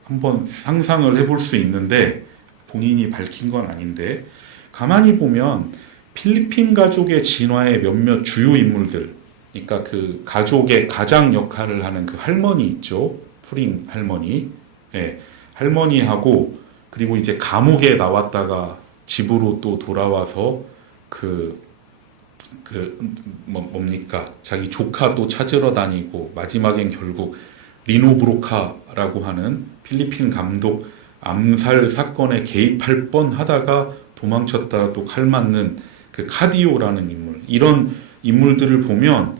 한번 상상을 해볼 수 있는데 본인이 밝힌 건 아닌데 가만히 보면 필리핀 가족의 진화의 몇몇 주요 인물들, 그러니까 그 가족의 가장 역할을 하는 그 할머니 있죠, 푸린 할머니, 예, 할머니하고 그리고 이제 감옥에 나왔다가 집으로 또 돌아와서 뭡니까 자기 조카 또 찾으러 다니고 마지막엔 결국 리노 브로카라고 하는 필리핀 감독 암살 사건에 개입할 뻔하다가 도망쳤다가 또 칼 맞는 그 카디오라는 인물, 이런 인물들을 보면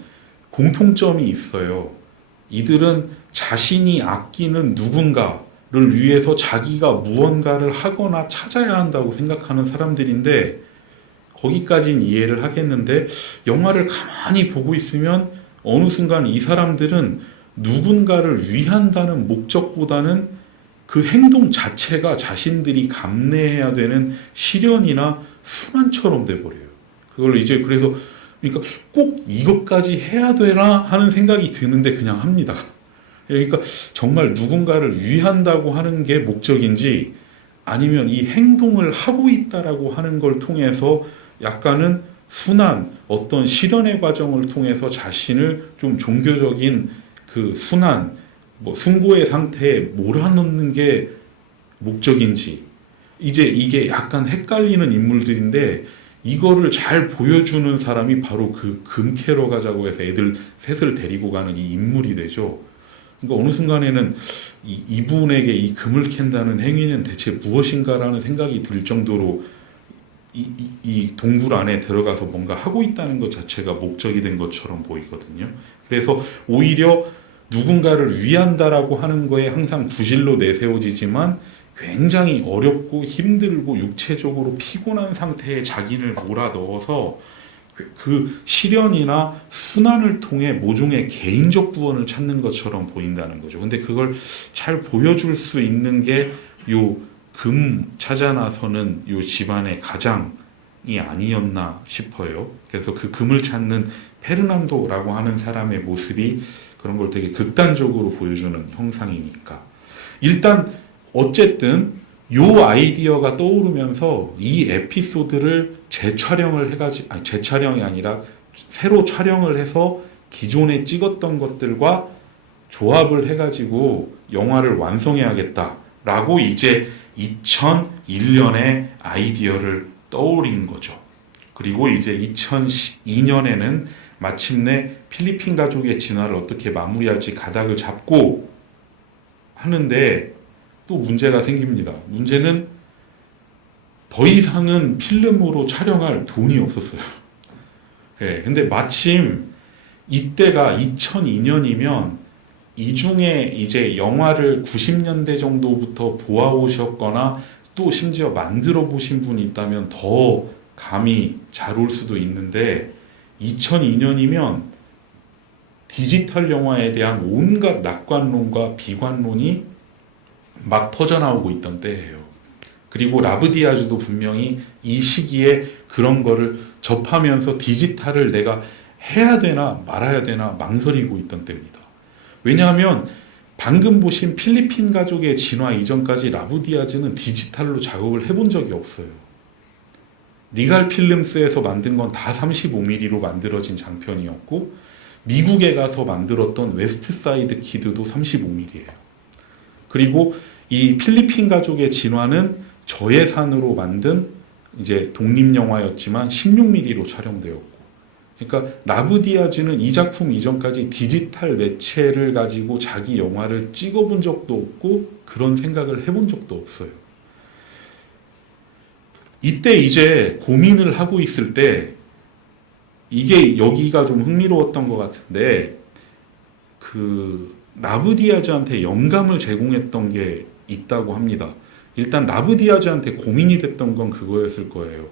공통점이 있어요. 이들은 자신이 아끼는 누군가를 위해서 자기가 무언가를 하거나 찾아야 한다고 생각하는 사람들인데 거기까진 이해를 하겠는데 영화를 가만히 보고 있으면 어느 순간 이 사람들은 누군가를 위한다는 목적보다는 그 행동 자체가 자신들이 감내해야 되는 시련이나 순환처럼 돼버려요. 그걸 이제 그래서 그러니까 꼭 이것까지 해야 되나 하는 생각이 드는데 그냥 합니다. 그러니까 정말 누군가를 위한다고 하는 게 목적인지 아니면 이 행동을 하고 있다라고 하는 걸 통해서 약간은 순환, 어떤 실현의 과정을 통해서 자신을 좀 종교적인 그 순환, 뭐 숭고의 상태에 몰아넣는 게 목적인지 이제 이게 약간 헷갈리는 인물들인데 이거를 잘 보여주는 사람이 바로 그 금캐러 가자고 해서 애들 셋을 데리고 가는 이 인물이 되죠. 그러니까 어느 순간에는 이분에게 이 금을 캔다는 행위는 대체 무엇인가라는 생각이 들 정도로 이 동굴 안에 들어가서 뭔가 하고 있다는 것 자체가 목적이 된 것처럼 보이거든요. 그래서 오히려 누군가를 위한다라고 하는 거에 항상 구실로 내세워지지만 굉장히 어렵고 힘들고 육체적으로 피곤한 상태에 자기를 몰아넣어서 그 시련이나 순환을 통해 모종의 개인적 구원을 찾는 것처럼 보인다는 거죠. 근데 그걸 잘 보여줄 수 있는 게 요 금 찾아 나서는 요 집안의 가장이 아니었나 싶어요. 그래서 그 금을 찾는 페르난도라고 하는 사람의 모습이 그런 걸 되게 극단적으로 보여주는 형상이니까. 일단 어쨌든 요 아이디어가 떠오르면서 이 에피소드를 재촬영을 해가지고, 아니 재촬영이 아니라 새로 촬영을 해서 기존에 찍었던 것들과 조합을 해가지고 영화를 완성해야겠다라고 이제 2001년에 아이디어를 떠올린 거죠. 그리고 이제 2002년에는 마침내 필리핀 가족의 진화를 어떻게 마무리할지 가닥을 잡고 하는데 또 문제가 생깁니다. 문제는 더 이상은 필름으로 촬영할 돈이 없었어요. 예, 근데 마침 이때가 2002년이면 이 중에 이제 영화를 90년대 정도부터 보아오셨거나 또 심지어 만들어 보신 분이 있다면 더 감이 잘 올 수도 있는데 2002년이면 디지털 영화에 대한 온갖 낙관론과 비관론이 막 터져나오고 있던 때예요. 그리고 라브디아즈도 분명히 이 시기에 그런 거를 접하면서 디지털을 내가 해야 되나 말아야 되나 망설이고 있던 때입니다. 왜냐하면 방금 보신 필리핀 가족의 진화 이전까지 라브디아즈는 디지털로 작업을 해본 적이 없어요. 리갈 필름스에서 만든 건 다 35mm로 만들어진 장편이었고 미국에 가서 만들었던 웨스트사이드 키드도 35mm예요. 그리고 이 필리핀 가족의 진화는 저예산으로 만든 이제 독립영화였지만 16mm로 촬영되었고, 그러니까 라브디아즈는 이 작품 이전까지 디지털 매체를 가지고 자기 영화를 찍어본 적도 없고 그런 생각을 해본 적도 없어요. 이때 이제 고민을 하고 있을 때 이게 여기가 좀 흥미로웠던 것 같은데 그 라브디아즈한테 영감을 제공했던 게 있다고 합니다. 일단 라브디아즈한테 고민이 됐던 건 그거였을 거예요.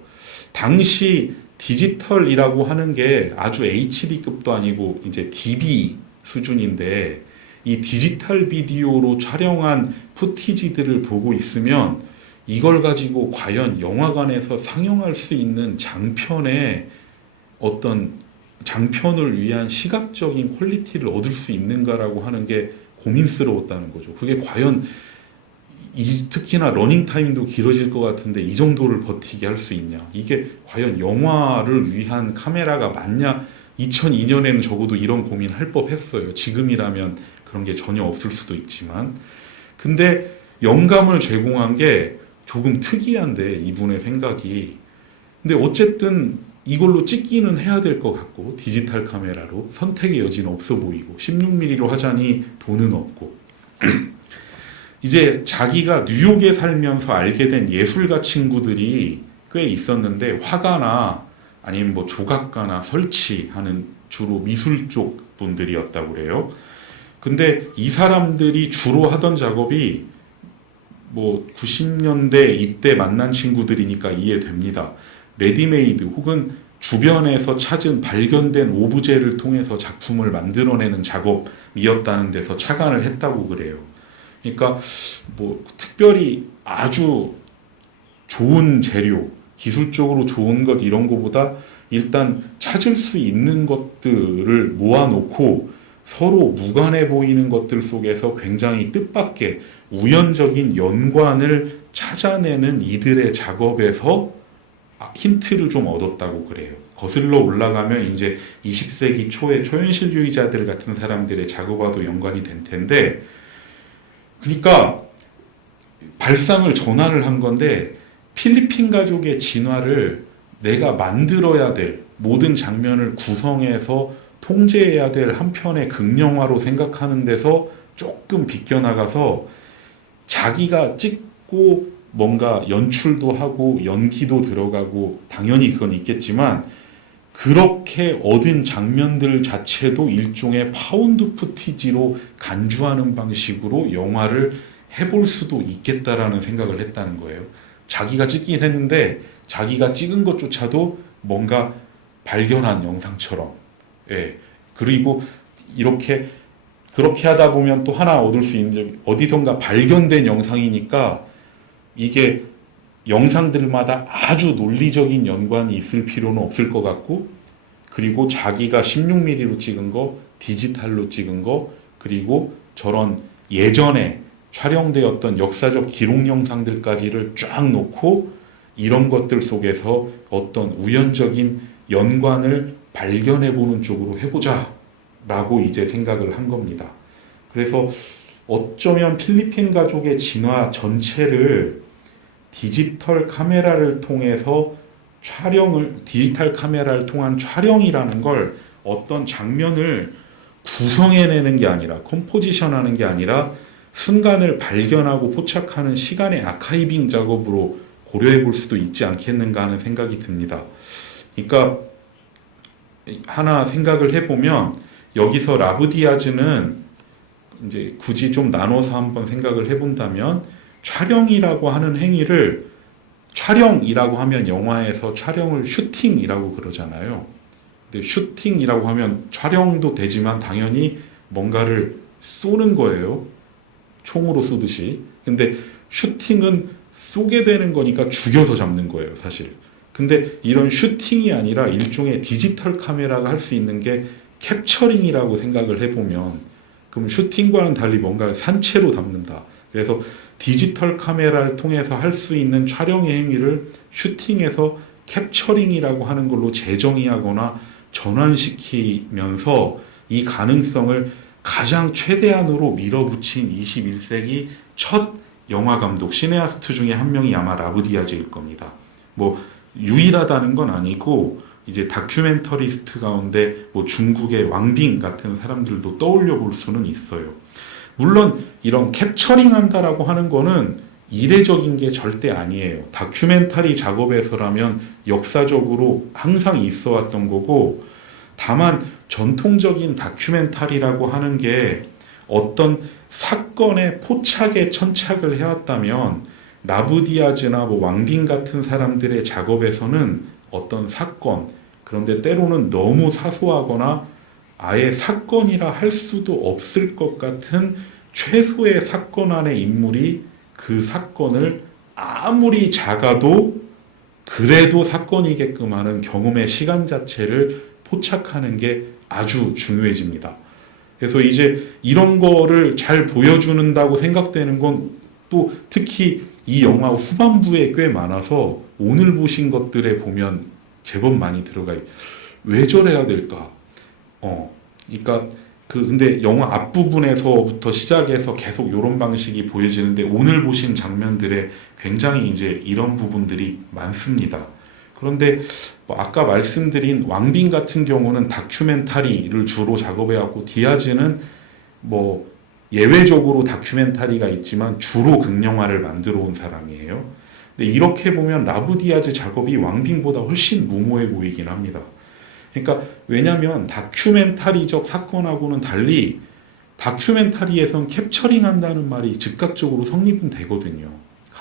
당시 디지털이라고 하는 게 아주 HD급도 아니고 이제 DB 수준인데 이 디지털 비디오로 촬영한 푸티지들을 보고 있으면 이걸 가지고 과연 영화관에서 상영할 수 있는 장편의 어떤 장편을 위한 시각적인 퀄리티를 얻을 수 있는가라고 하는 게 고민스러웠다는 거죠. 그게 과연 특히나 러닝타임도 길어질 것 같은데 이 정도를 버티게 할 수 있냐, 이게 과연 영화를 위한 카메라가 맞냐. 2002년에는 적어도 이런 고민할 법했어요. 지금이라면 그런 게 전혀 없을 수도 있지만. 근데 영감을 제공한 게 조금 특이한데 이분의 생각이. 근데 어쨌든 이걸로 찍기는 해야 될 것 같고 디지털 카메라로 선택의 여지는 없어 보이고 16mm로 하자니 돈은 없고 이제 자기가 뉴욕에 살면서 알게 된 예술가 친구들이 꽤 있었는데 화가나 아니면 뭐 조각가나 설치하는 주로 미술 쪽 분들이었다고 그래요. 근데 이 사람들이 주로 하던 작업이 뭐 90년대 이때 만난 친구들이니까 이해됩니다. 레디메이드 혹은 주변에서 찾은 발견된 오브제를 통해서 작품을 만들어내는 작업이었다는 데서 착안을 했다고 그래요. 그러니까 뭐 특별히 아주 좋은 재료, 기술적으로 좋은 것 이런 거보다 일단 찾을 수 있는 것들을 모아놓고 서로 무관해 보이는 것들 속에서 굉장히 뜻밖의 우연적인 연관을 찾아내는 이들의 작업에서 힌트를 좀 얻었다고 그래요. 거슬러 올라가면 이제 20세기 초에 초현실주의자들 같은 사람들의 작업과도 연관이 된 텐데, 그러니까 발상을 전환을 한 건데 필리핀 가족의 진화를 내가 만들어야 될 모든 장면을 구성해서 통제해야 될 한편의 극영화로 생각하는 데서 조금 비껴나가서 자기가 찍고 뭔가 연출도 하고 연기도 들어가고 당연히 그건 있겠지만 그렇게 얻은 장면들 자체도 일종의 파운드 푸티지로 간주하는 방식으로 영화를 해볼 수도 있겠다라는 생각을 했다는 거예요. 자기가 찍긴 했는데 자기가 찍은 것조차도 뭔가 발견한 영상처럼. 예. 그리고 그렇게 하다 보면 또 하나 얻을 수 있는 점이 어디선가 발견된 영상이니까 이게 영상들마다 아주 논리적인 연관이 있을 필요는 없을 것 같고, 그리고 자기가 16mm로 찍은 거, 디지털로 찍은 거, 그리고 저런 예전에 촬영되었던 역사적 기록 영상들까지를 쫙 놓고 이런 것들 속에서 어떤 우연적인 연관을 발견해 보는 쪽으로 해보자 라고 이제 생각을 한 겁니다. 그래서 어쩌면 필리핀 가족의 진화 전체를 디지털 카메라를 통한 촬영이라는 걸 어떤 장면을 구성해내는 게 아니라, 컴포지션하는 게 아니라 순간을 발견하고 포착하는 시간의 아카이빙 작업으로 고려해 볼 수도 있지 않겠는가 하는 생각이 듭니다. 그러니까 하나 생각을 해보면 여기서 라브디아즈는 이제 굳이 좀 나눠서 한번 생각을 해본다면 촬영이라고 하는 행위를, 촬영이라고 하면 영화에서 촬영을 슈팅이라고 그러잖아요. 근데 슈팅이라고 하면 촬영도 되지만 당연히 뭔가를 쏘는 거예요. 총으로 쏘듯이. 근데 슈팅은 쏘게 되는 거니까 죽여서 잡는 거예요, 사실. 근데 이런 슈팅이 아니라 일종의 디지털 카메라가 할 수 있는 게 캡처링이라고 생각을 해보면, 그럼 슈팅과는 달리 뭔가를 산채로 담는다. 그래서 디지털 카메라를 통해서 할 수 있는 촬영의 행위를 슈팅에서 캡처링이라고 하는 걸로 재정의하거나 전환시키면서 이 가능성을 가장 최대한으로 밀어붙인 21세기 첫 영화 감독, 시네아스트 중에 한 명이 아마 라브디아즈일 겁니다. 뭐 유일하다는 건 아니고 이제 다큐멘터리스트 가운데 뭐 중국의 왕빙 같은 사람들도 떠올려 볼 수는 있어요. 물론 이런 캡처링 한다라고 하는 거는 이례적인 게 절대 아니에요. 다큐멘터리 작업에서라면 역사적으로 항상 있어 왔던 거고, 다만 전통적인 다큐멘터리라고 하는 게 어떤 사건의 포착에 천착을 해왔다면 라브디아즈나 뭐 왕빙 같은 사람들의 작업에서는 어떤 사건, 그런데 때로는 너무 사소하거나 아예 사건이라 할 수도 없을 것 같은 최소의 사건 안의 인물이 그 사건을 아무리 작아도 그래도 사건이게끔 하는 경험의 시간 자체를 포착하는 게 아주 중요해집니다. 그래서 이제 이런 거를 잘 보여주는다고 생각되는 건 또 특히 이 영화 후반부에 꽤 많아서 오늘 보신 것들에 보면 제법 많이 들어가 있어요. 왜 저래야 될까? 그러니까 근데 영화 앞부분에서부터 시작해서 계속 이런 방식이 보여지는데 오늘 보신 장면들에 굉장히 이제 이런 부분들이 많습니다. 그런데 뭐 아까 말씀드린 왕빙 같은 경우는 다큐멘터리를 주로 작업해왔고, 디아즈는 뭐 예외적으로 다큐멘터리가 있지만 주로 극영화를 만들어 온 사람이에요. 근데 이렇게 보면 라브디아즈 작업이 왕빙보다 훨씬 무모해 보이긴 합니다. 그러니까 왜냐하면 다큐멘터리적 사건하고는 달리 다큐멘터리에선 캡처링 한다는 말이 즉각적으로 성립은 되거든요.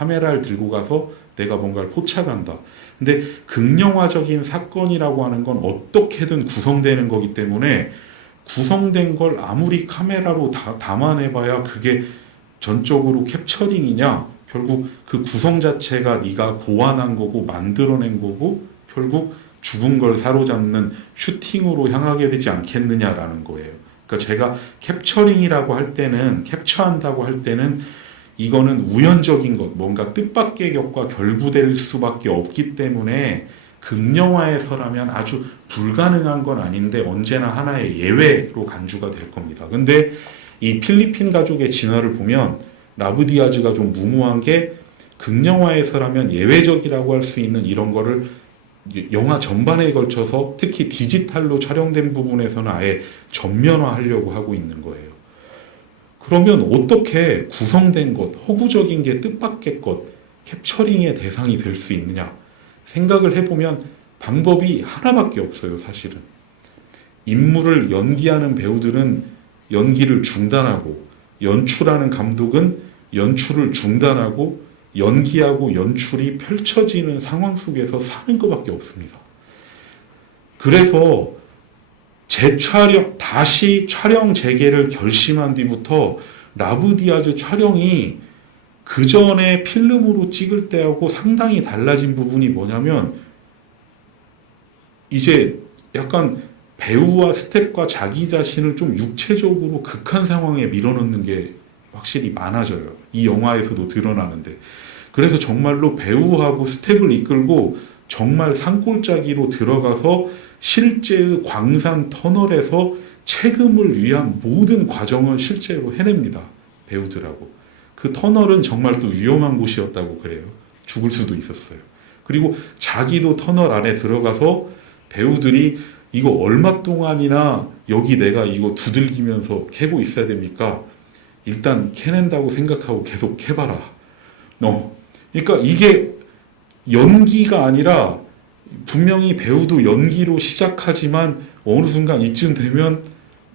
카메라를 들고 가서 내가 뭔가를 포착한다. 근데 극영화적인 사건이라고 하는 건 어떻게든 구성되는 거기 때문에 구성된 걸 아무리 카메라로 담아내봐야 그게 전적으로 캡처링이냐? 결국 그 구성 자체가 네가 고안한 거고 만들어낸 거고 결국 죽은 걸 사로잡는 슈팅으로 향하게 되지 않겠느냐라는 거예요. 그러니까 제가 캡처링이라고 할 때는 캡처한다고 할 때는 이거는 우연적인 것, 뭔가 뜻밖의 격과 결부될 수밖에 없기 때문에 극영화에서라면 아주 불가능한 건 아닌데 언제나 하나의 예외로 간주가 될 겁니다. 근데 이 필리핀 가족의 진화를 보면 라브 디아즈가 좀 무모한 게 극영화에서라면 예외적이라고 할 수 있는 이런 거를 영화 전반에 걸쳐서 특히 디지털로 촬영된 부분에서는 아예 전면화하려고 하고 있는 거예요. 그러면 어떻게 구성된 것, 허구적인 게 뜻밖의 것, 캡처링의 대상이 될 수 있느냐? 생각을 해보면 방법이 하나밖에 없어요, 사실은. 인물을 연기하는 배우들은 연기를 중단하고, 연출하는 감독은 연출을 중단하고, 연기하고 연출이 펼쳐지는 상황 속에서 사는 것밖에 없습니다. 그래서 다시 촬영 재개를 결심한 뒤부터 라브 디아즈 촬영이 그 전에 필름으로 찍을 때하고 상당히 달라진 부분이 뭐냐면 이제 약간 배우와 스텝과 자기 자신을 좀 육체적으로 극한 상황에 밀어넣는 게 확실히 많아져요. 이 영화에서도 드러나는데. 그래서 정말로 배우하고 스텝을 이끌고 정말 산골짜기로 들어가서 실제의 광산 터널에서 채금을 위한 모든 과정을 실제로 해냅니다. 배우들하고. 그 터널은 정말 또 위험한 곳이었다고 그래요. 죽을 수도 있었어요. 그리고 자기도 터널 안에 들어가서 배우들이 이거 얼마 동안이나 여기 내가 이거 두들기면서 캐고 있어야 됩니까? 일단 캐낸다고 생각하고 계속 캐봐라. 그러니까 이게 연기가 아니라 분명히 배우도 연기로 시작하지만 어느 순간 이쯤 되면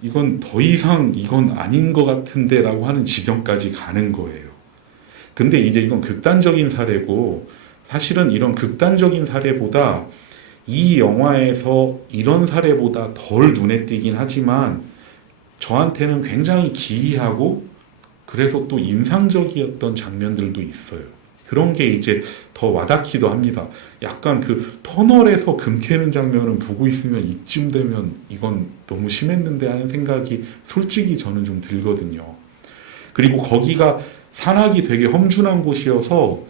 이건 더 이상 이건 아닌 것 같은데 라고 하는 지경까지 가는 거예요. 근데 이제 이건 극단적인 사례고 사실은 이런 극단적인 사례보다 이 영화에서 이런 사례보다 덜 눈에 띄긴 하지만 저한테는 굉장히 기이하고 그래서 또 인상적이었던 장면들도 있어요. 그런 게 이제 더 와닿기도 합니다. 약간 그 터널에서 금 캐는 장면을 보고 있으면 이쯤 되면 이건 너무 심했는데 하는 생각이 솔직히 저는 좀 들거든요. 그리고 거기가 산악이 되게 험준한 곳이어서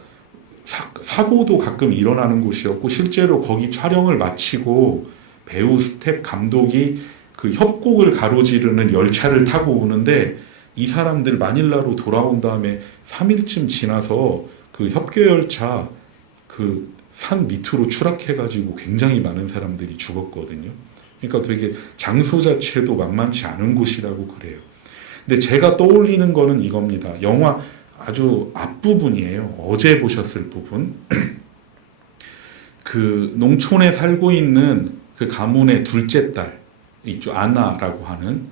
사고도 가끔 일어나는 곳이었고 실제로 거기 촬영을 마치고 배우, 스텝, 감독이 그 협곡을 가로지르는 열차를 타고 오는데 이 사람들 마닐라로 돌아온 다음에 3일쯤 지나서 그 협교열차 그 산 밑으로 추락해가지고 굉장히 많은 사람들이 죽었거든요. 그러니까 되게 장소 자체도 만만치 않은 곳이라고 그래요. 근데 제가 떠올리는 거는 이겁니다. 영화 아주 앞부분이에요. 어제 보셨을 부분. 그 농촌에 살고 있는 그 가문의 둘째 딸, 있죠. 아나라고 하는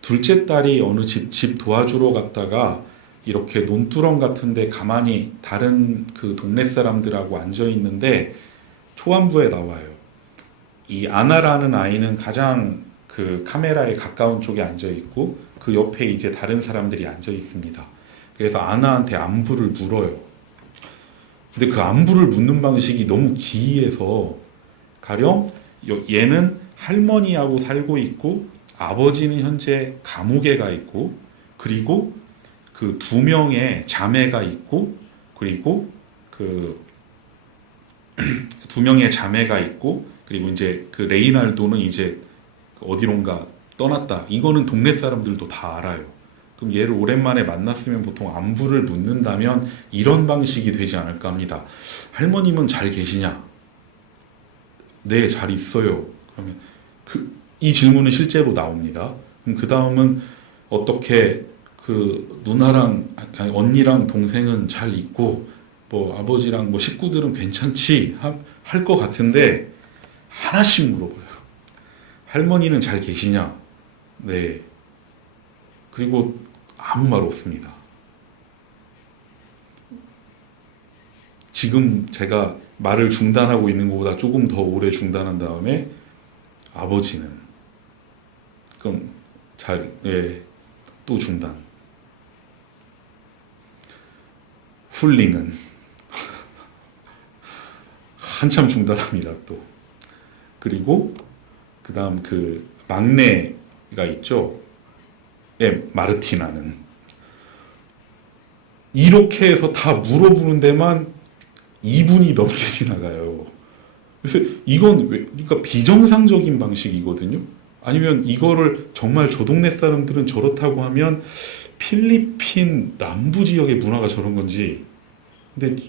둘째 딸이 어느 집 도와주러 갔다가 이렇게 논두렁 같은데 가만히 다른 그 동네 사람들하고 앉아 있는데 초반부에 나와요. 이 아나라는 아이는 가장 그 카메라에 가까운 쪽에 앉아 있고 그 옆에 이제 다른 사람들이 앉아 있습니다. 그래서 아나한테 안부를 물어요. 근데 그 안부를 묻는 방식이 너무 기이해서 가령 얘는 할머니하고 살고 있고 아버지는 현재 감옥에 가 있고 그리고 그 2명의 자매가 있고 그리고 그 2명의 자매가 있고 그리고 이제 그 레이날도는 이제 어디론가 떠났다. 이거는 동네 사람들도 다 알아요. 그럼 얘를 오랜만에 만났으면 보통 안부를 묻는다면 이런 방식이 되지 않을까 합니다. 할머님은 잘 계시냐? 네, 잘 있어요. 그러면 이 질문은 실제로 나옵니다. 그럼 그 다음은 어떻게 그 누나랑 아니, 언니랑 동생은 잘 있고 뭐 아버지랑 뭐 식구들은 괜찮지 할 것 같은데 하나씩 물어봐요. 할머니는 잘 계시냐? 네. 그리고 아무 말 없습니다. 지금 제가 말을 중단하고 있는 것보다 조금 더 오래 중단한 다음에 아버지는 그럼 또 중단. 훌리는 한참 중단합니다 또. 그리고 그 다음 그 막내가 있죠. 마르티나는 이렇게 해서 다 물어보는 데만 2분이 넘게 지나가요. 그래서 이건 그러니까 비정상적인 방식이거든요. 아니면 이거를 정말 저 동네 사람들은 저렇다고 하면 필리핀 남부 지역의 문화가 저런 건지, 근데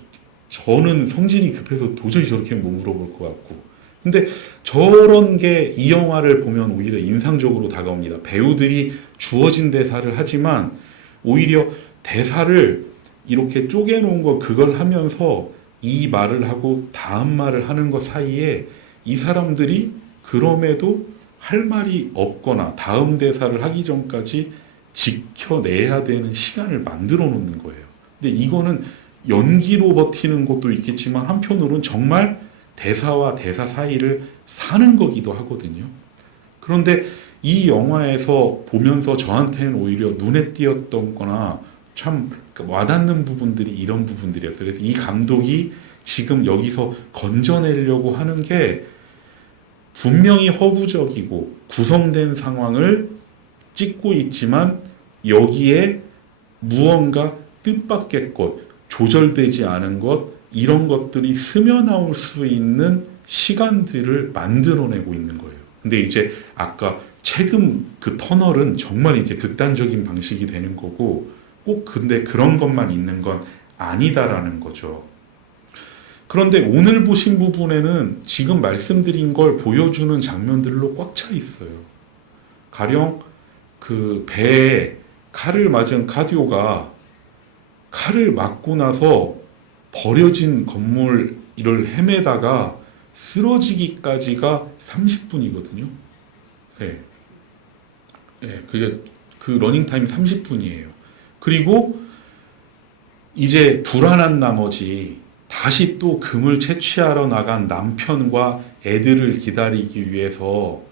저는 성질이 급해서 도저히 저렇게 못 물어볼 것 같고, 근데 저런 게 이 영화를 보면 오히려 인상적으로 다가옵니다. 배우들이 주어진 대사를 하지만 오히려 대사를 이렇게 쪼개놓은 거 그걸 하면서 이 말을 하고 다음 말을 하는 것 사이에 이 사람들이 그럼에도 할 말이 없거나 다음 대사를 하기 전까지 지켜내야 되는 시간을 만들어 놓는 거예요. 근데 이거는 연기로 버티는 것도 있겠지만 한편으로는 정말 대사와 대사 사이를 사는 거기도 하거든요. 그런데 이 영화에서 보면서 저한테는 오히려 눈에 띄었던 거나 참 와닿는 부분들이 이런 부분들이었어요. 그래서 이 감독이 지금 여기서 건져내려고 하는 게 분명히 허구적이고 구성된 상황을 찍고 있지만 여기에 무언가 뜻밖의 것, 조절되지 않은 것, 이런 것들이 스며나올 수 있는 시간들을 만들어내고 있는 거예요. 근데 이제 아까 최근 그 터널은 정말 이제 극단적인 방식이 되는 거고, 꼭 근데 그런 것만 있는 건 아니다라는 거죠. 그런데 오늘 보신 부분에는 지금 말씀드린 걸 보여주는 장면들로 꽉 차 있어요. 가령 그 배에 칼을 맞은 카디오가 칼을 맞고 나서 버려진 건물을 헤매다가 쓰러지기까지가 30분이거든요. 네. 네, 그게 그 러닝타임이 30분이에요. 그리고 이제 불안한 나머지 다시 또 금을 채취하러 나간 남편과 애들을 기다리기 위해서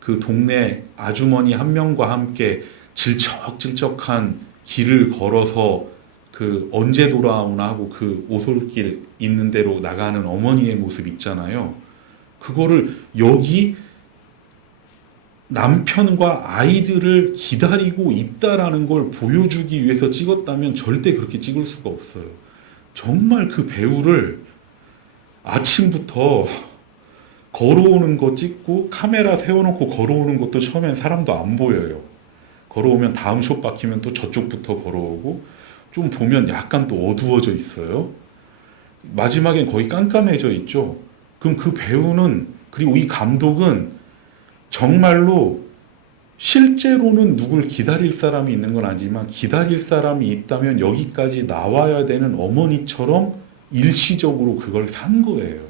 그 동네 아주머니 한 명과 함께 질척질척한 길을 걸어서 그 언제 돌아오나 하고 그 오솔길 있는 데로 나가는 어머니의 모습 있잖아요. 그거를 여기 남편과 아이들을 기다리고 있다라는 걸 보여주기 위해서 찍었다면 절대 그렇게 찍을 수가 없어요. 정말 그 배우를 아침부터 걸어오는 거 찍고 카메라 세워놓고 걸어오는 것도 처음엔 사람도 안 보여요. 걸어오면 다음 숏 바뀌면 또 저쪽부터 걸어오고 좀 보면 약간 또 어두워져 있어요. 마지막엔 거의 깜깜해져 있죠. 그럼 그 배우는, 그리고 이 감독은 정말로 실제로는 누굴 기다릴 사람이 있는 건 아니지만 기다릴 사람이 있다면 여기까지 나와야 되는 어머니처럼 일시적으로 그걸 산 거예요.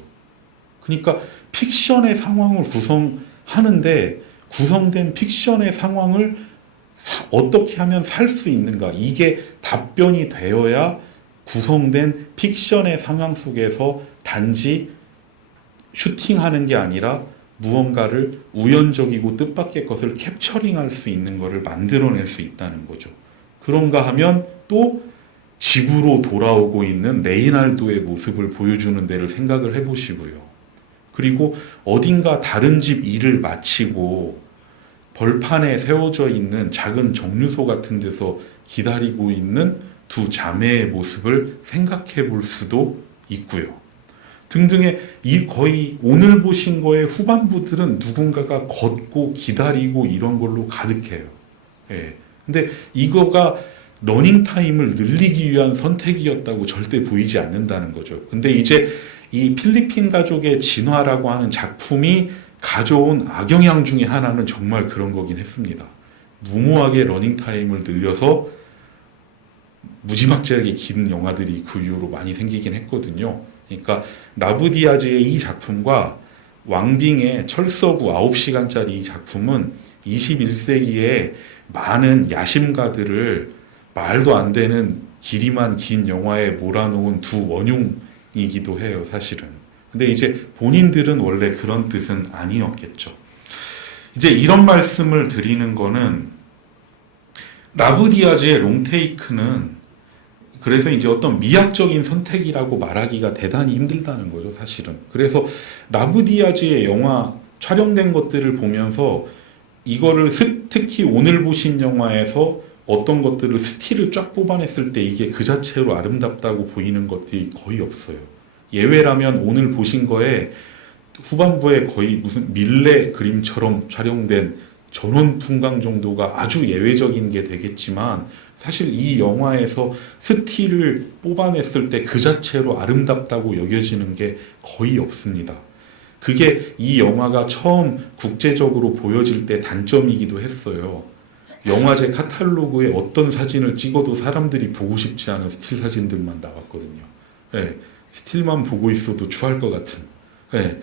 그러니까 픽션의 상황을 구성하는데 구성된 픽션의 상황을 어떻게 하면 살 수 있는가, 이게 답변이 되어야 구성된 픽션의 상황 속에서 단지 슈팅하는 게 아니라 무언가를 우연적이고 뜻밖의 것을 캡처링할 수 있는 것을 만들어낼 수 있다는 거죠. 그런가 하면 또 집으로 돌아오고 있는 레이날도의 모습을 보여주는 데를 생각을 해보시고요. 그리고 어딘가 다른 집 일을 마치고 벌판에 세워져 있는 작은 정류소 같은 데서 기다리고 있는 두 자매의 모습을 생각해 볼 수도 있고요. 등등의 이 거의 오늘 보신 거의 후반부들은 누군가가 걷고 기다리고 이런 걸로 가득해요. 예. 근데 이거가 러닝타임을 늘리기 위한 선택이었다고 절대 보이지 않는다는 거죠. 근데 이제 이 필리핀 가족의 진화라고 하는 작품이 가져온 악영향 중에 하나는 정말 그런 거긴 했습니다. 무모하게 러닝타임을 늘려서 무지막지하게 긴 영화들이 그 이후로 많이 생기긴 했거든요. 그러니까 라브디아즈의 이 작품과 왕빙의 철서구 9시간짜리 이 작품은 21세기에 많은 야심가들을 말도 안 되는 길이만 긴 영화에 몰아놓은 두 원흉 뜻이기도 해요, 사실은. 근데 이제 본인들은 원래 그런 뜻은 아니었겠죠. 이제 이런 말씀을 드리는 거는 라브디아즈의 롱테이크는 그래서 이제 어떤 미학적인 선택이라고 말하기가 대단히 힘들다는 거죠, 사실은. 그래서 라브디아즈의 영화 촬영된 것들을 보면서 이거를 특히 오늘 보신 영화에서 어떤 것들을 스틸을 쫙 뽑아냈을 때 이게 그 자체로 아름답다고 보이는 것들이 거의 없어요. 예외라면 오늘 보신 거에 후반부에 거의 무슨 밀레 그림처럼 촬영된 전원 풍광 정도가 아주 예외적인 게 되겠지만 사실 이 영화에서 스틸을 뽑아냈을 때 그 자체로 아름답다고 여겨지는 게 거의 없습니다. 그게 이 영화가 처음 국제적으로 보여질 때 단점이기도 했어요. 영화제 카탈로그에 어떤 사진을 찍어도 사람들이 보고 싶지 않은 스틸 사진들만 나왔거든요. 네, 스틸만 보고 있어도 추할 것 같은. 네,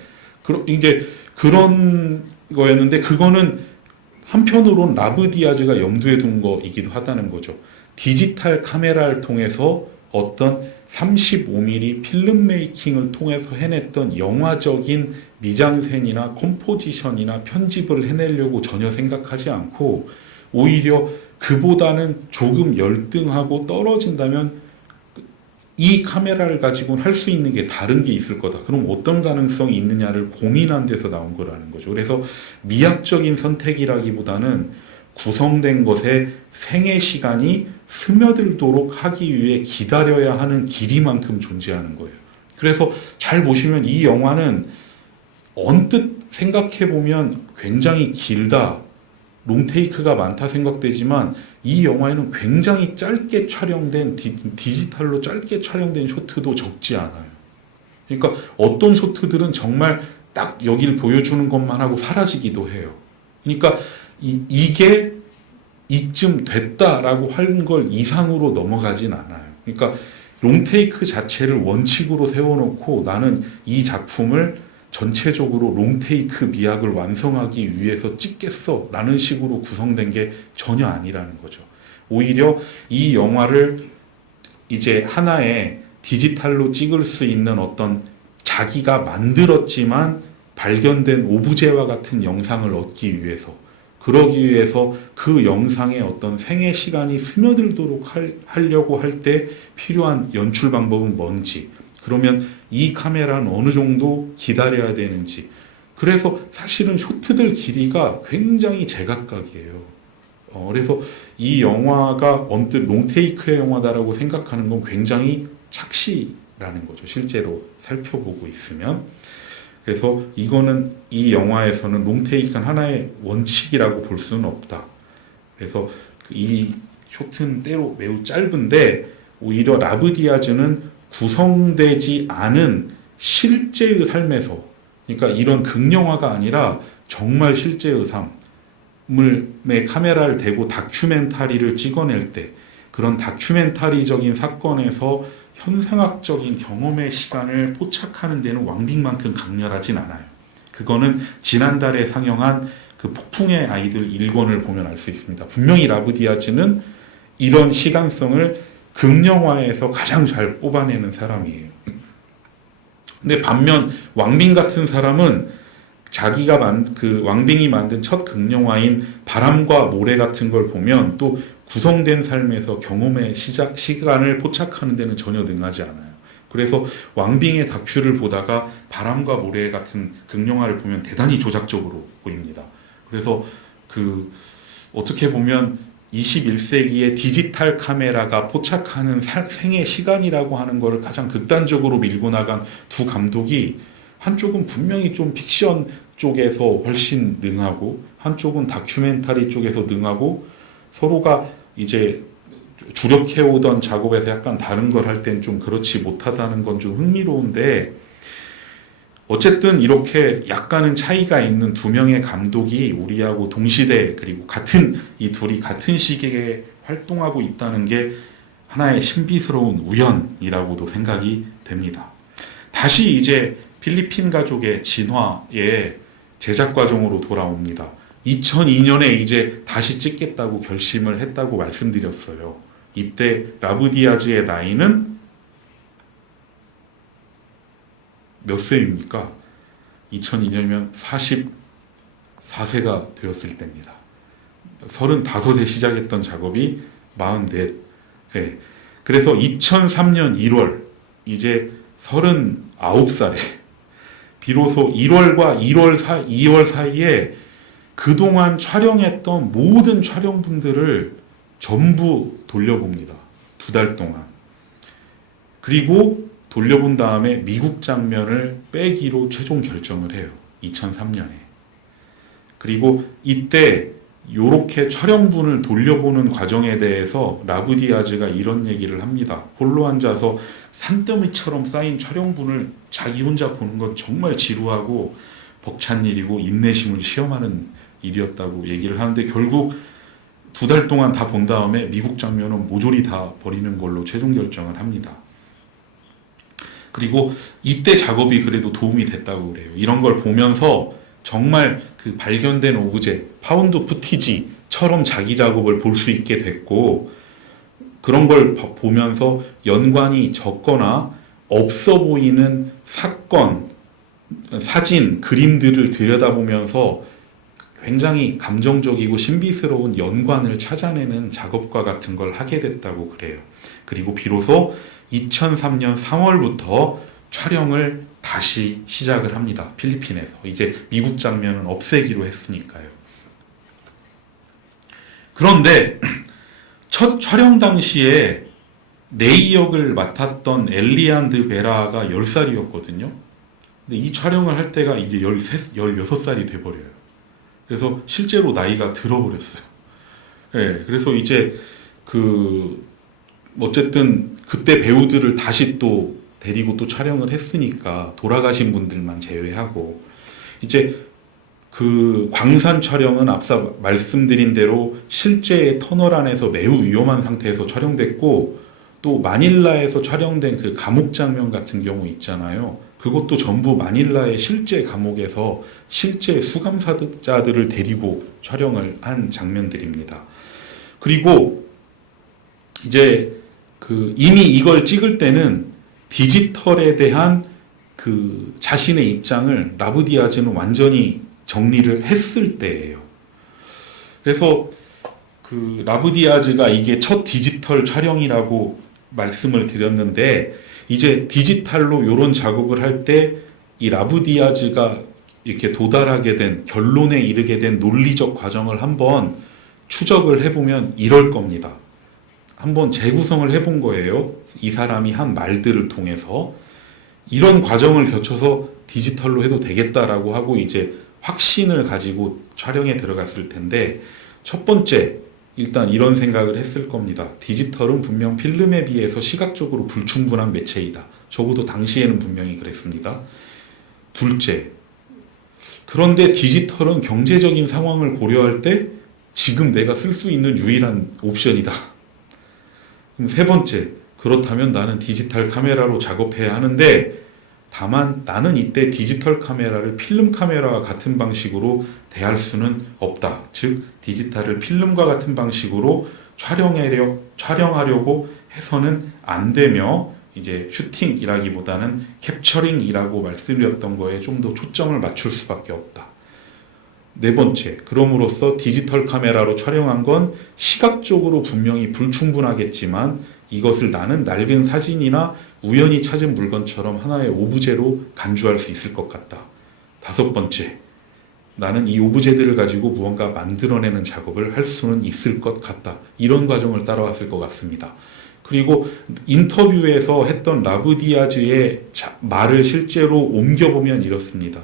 이제 그런 거였는데 그거는 한편으론 라브디아즈가 염두에 둔 거이기도 하다는 거죠. 디지털 카메라를 통해서 어떤 35mm 필름 메이킹을 통해서 해냈던 영화적인 미장센이나 컴포지션이나 편집을 해내려고 전혀 생각하지 않고 오히려 그보다는 조금 열등하고 떨어진다면 이 카메라를 가지고는 할 수 있는 게 다른 게 있을 거다. 그럼 어떤 가능성이 있느냐를 고민한 데서 나온 거라는 거죠. 그래서 미학적인 선택이라기보다는 구성된 것에 생애 시간이 스며들도록 하기 위해 기다려야 하는 길이만큼 존재하는 거예요. 그래서 잘 보시면 이 영화는 언뜻 생각해보면 굉장히 길다, 롱테이크가 많다 생각되지만 이 영화에는 굉장히 짧게 촬영된 디지털로 짧게 촬영된 쇼트도 적지 않아요. 그러니까 어떤 쇼트들은 정말 딱 여길 보여주는 것만 하고 사라지기도 해요. 그러니까 이게 이쯤 됐다라고 하는 걸 이상으로 넘어가진 않아요. 그러니까 롱테이크 자체를 원칙으로 세워놓고 나는 이 작품을 전체적으로 롱테이크 미학을 완성하기 위해서 찍겠어 라는 식으로 구성된 게 전혀 아니라는 거죠. 오히려 이 영화를 이제 하나의 디지털로 찍을 수 있는 어떤 자기가 만들었지만 발견된 오브제와 같은 영상을 얻기 위해서, 그러기 위해서 그 영상의 어떤 생애 시간이 스며들도록 하려고 할 때 필요한 연출 방법은 뭔지, 그러면 이 카메라는 어느 정도 기다려야 되는지. 그래서 사실은 쇼트들 길이가 굉장히 제각각이에요. 그래서 이 영화가 언뜻 롱테이크의 영화다라고 생각하는 건 굉장히 착시라는 거죠. 실제로 살펴보고 있으면. 그래서 이거는 이 영화에서는 롱테이크는 하나의 원칙이라고 볼 수는 없다. 그래서 이 쇼트는 때로 매우 짧은데 오히려 라브디아즈는 구성되지 않은 실제의 삶에서, 그러니까 이런 극영화가 아니라 정말 실제의 삶에 카메라를 대고 다큐멘터리를 찍어낼 때 그런 다큐멘터리적인 사건에서 현상학적인 경험의 시간을 포착하는 데는 왕빅만큼 강렬하진 않아요. 그거는 지난달에 상영한 그 폭풍의 아이들 1권을 보면 알 수 있습니다. 분명히 라브디아즈는 이런 시간성을 극영화에서 가장 잘 뽑아내는 사람이에요. 근데 반면 왕빙 같은 사람은 자기가 왕빙이 만든 첫 극영화인 바람과 모래 같은 걸 보면 또 구성된 삶에서 경험의 시간을 포착하는 데는 전혀 능하지 않아요. 그래서 왕빙의 다큐를 보다가 바람과 모래 같은 극영화를 보면 대단히 조작적으로 보입니다. 그래서 어떻게 보면 21세기의 디지털 카메라가 포착하는 생애 시간이라고 하는 것을 가장 극단적으로 밀고 나간 두 감독이 한쪽은 분명히 좀 픽션 쪽에서 훨씬 능하고 한쪽은 다큐멘터리 쪽에서 능하고 서로가 이제 주력해오던 작업에서 약간 다른 걸 할 땐 좀 그렇지 못하다는 건 좀 흥미로운데 어쨌든 이렇게 약간은 차이가 있는 두 명의 감독이 우리하고 동시대 그리고 이 둘이 같은 시기에 활동하고 있다는 게 하나의 신비스러운 우연이라고도 생각이 됩니다. 다시 이제 필리핀 가족의 진화의 제작 과정으로 돌아옵니다. 2002년에 이제 다시 찍겠다고 결심을 했다고 말씀드렸어요. 이때 라브디아즈의 나이는 몇 세입니까? 2002년이면 44세가 되었을 때입니다. 35세 시작했던 작업이 44. 예. 그래서 2003년 1월, 이제 39살에, 비로소 1월과 2월 사이에 그동안 촬영했던 모든 촬영분들을 전부 돌려봅니다. 2달 동안. 그리고 돌려본 다음에 미국 장면을 빼기로 최종 결정을 해요. 2003년에. 그리고 이때 요렇게 촬영분을 돌려보는 과정에 대해서 라브디아즈가 이런 얘기를 합니다. 홀로 앉아서 산더미처럼 쌓인 촬영분을 자기 혼자 보는 건 정말 지루하고 벅찬 일이고 인내심을 시험하는 일이었다고 얘기를 하는데, 결국 2달 동안 다 본 다음에 미국 장면은 모조리 다 버리는 걸로 최종 결정을 합니다. 그리고 이때 작업이 그래도 도움이 됐다고 그래요. 이런 걸 보면서 정말 그 발견된 오브제, 파운드 푸티지처럼 자기 작업을 볼 수 있게 됐고, 그런 걸 보면서 연관이 적거나 없어 보이는 사건, 사진, 그림들을 들여다보면서 굉장히 감정적이고 신비스러운 연관을 찾아내는 작업과 같은 걸 하게 됐다고 그래요. 그리고 비로소 2003년 3월부터 촬영을 다시 시작을 합니다. 필리핀에서. 이제 미국 장면은 없애기로 했으니까요. 그런데 첫 촬영 당시에 레이 역을 맡았던 엘리안드 베라가 10살이었거든요. 근데 이 촬영을 할 때가 이제 16살이 돼버려요. 그래서 실제로 나이가 들어버렸어요. 네, 그래서 이제 어쨌든 그때 배우들을 다시 또 데리고 또 촬영을 했으니까 돌아가신 분들만 제외하고, 이제 그 광산 촬영은 앞서 말씀드린 대로 실제 터널 안에서 매우 위험한 상태에서 촬영됐고, 또 마닐라에서 촬영된 그 감옥 장면 같은 경우 있잖아요. 그것도 전부 마닐라의 실제 감옥에서 실제 수감사자들을 데리고 촬영을 한 장면들입니다. 그리고 이제 이미 이걸 찍을 때는 디지털에 대한 그 자신의 입장을 라브디아즈는 완전히 정리를 했을 때예요. 그래서 그 라브디아즈가 이게 첫 디지털 촬영이라고 말씀을 드렸는데, 이제 디지털로 이런 작업을 할 때 이 라브디아즈가 이렇게 도달하게 된, 결론에 이르게 된 논리적 과정을 한번 추적을 해보면 이럴 겁니다. 한번 재구성을 해본 거예요. 이 사람이 한 말들을 통해서 이런 과정을 거쳐서 디지털로 해도 되겠다라고 하고 이제 확신을 가지고 촬영에 들어갔을 텐데, 첫 번째, 일단 이런 생각을 했을 겁니다. 디지털은 분명 필름에 비해서 시각적으로 불충분한 매체이다. 적어도 당시에는 분명히 그랬습니다. 둘째, 그런데 디지털은 경제적인 상황을 고려할 때 지금 내가 쓸 수 있는 유일한 옵션이다. 그럼 세 번째, 그렇다면 나는 디지털 카메라로 작업해야 하는데, 다만 나는 이때 디지털 카메라를 필름 카메라와 같은 방식으로 대할 수는 없다. 즉 디지털을 필름과 같은 방식으로 촬영하려고 해서는 안 되며, 이제 슈팅이라기보다는 캡처링이라고 말씀드렸던 거에 좀 더 초점을 맞출 수밖에 없다. 네 번째, 그럼으로써 디지털 카메라로 촬영한 건 시각적으로 분명히 불충분하겠지만 이것을 나는 낡은 사진이나 우연히 찾은 물건처럼 하나의 오브제로 간주할 수 있을 것 같다. 다섯 번째, 나는 이 오브제들을 가지고 무언가 만들어내는 작업을 할 수는 있을 것 같다. 이런 과정을 따라왔을 것 같습니다. 그리고 인터뷰에서 했던 라브디아즈의 말을 실제로 옮겨보면 이렇습니다.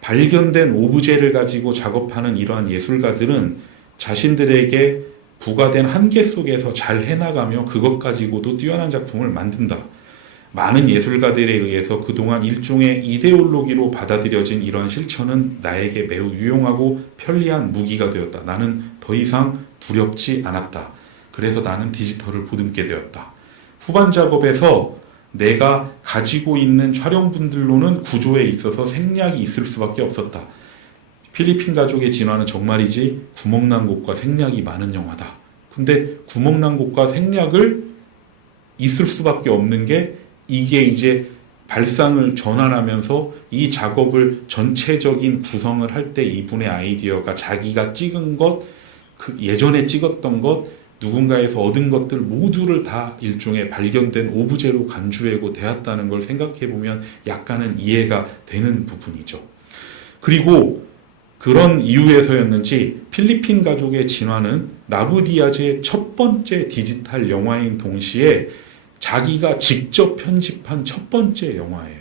발견된 오브제를 가지고 작업하는 이러한 예술가들은 자신들에게 부과된 한계 속에서 잘 해나가며 그것 가지고도 뛰어난 작품을 만든다. 많은 예술가들에 의해서 그동안 일종의 이데올로기로 받아들여진 이러한 실천은 나에게 매우 유용하고 편리한 무기가 되었다. 나는 더 이상 두렵지 않았다. 그래서 나는 디지털을 보듬게 되었다. 후반 작업에서 내가 가지고 있는 촬영분들로는 구조에 있어서 생략이 있을 수밖에 없었다. 필리핀 가족의 진화는 정말이지 구멍난 곳과 생략이 많은 영화다. 근데 구멍난 곳과 생략을 있을 수밖에 없는 게 이게 이제 발상을 전환하면서 이 작업을 전체적인 구성을 할 때 이분의 아이디어가 자기가 찍은 것, 그 예전에 찍었던 것, 누군가에서 얻은 것들 모두를 다 일종의 발견된 오브제로 간주하고 되었다는 걸 생각해 보면 약간은 이해가 되는 부분이죠. 그리고 그런 이유에서였는지 필리핀 가족의 진화는 라브디아즈의 첫 번째 디지털 영화인 동시에 자기가 직접 편집한 첫 번째 영화예요.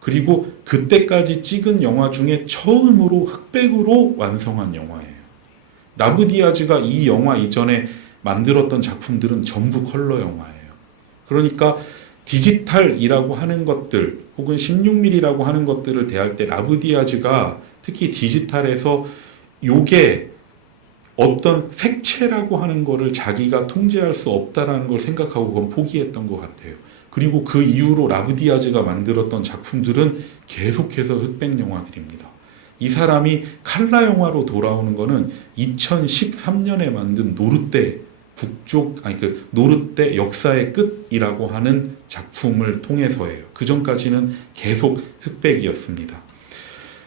그리고 그때까지 찍은 영화 중에 처음으로 흑백으로 완성한 영화예요. 라브디아즈가 이 영화 이전에 만들었던 작품들은 전부 컬러 영화예요. 그러니까 디지털이라고 하는 것들 혹은 16mm라고 하는 것들을 대할 때 라브디아즈가 특히 디지털에서 요게 어떤 색채라고 하는 거를 자기가 통제할 수 없다라는 걸 생각하고 그건 포기했던 것 같아요. 그리고 그 이후로 라브디아즈가 만들었던 작품들은 계속해서 흑백 영화들입니다. 이 사람이 칼라 영화로 돌아오는 거는 2013년에 만든 노르테 노르테 역사의 끝이라고 하는 작품을 통해서예요. 그 전까지는 계속 흑백이었습니다.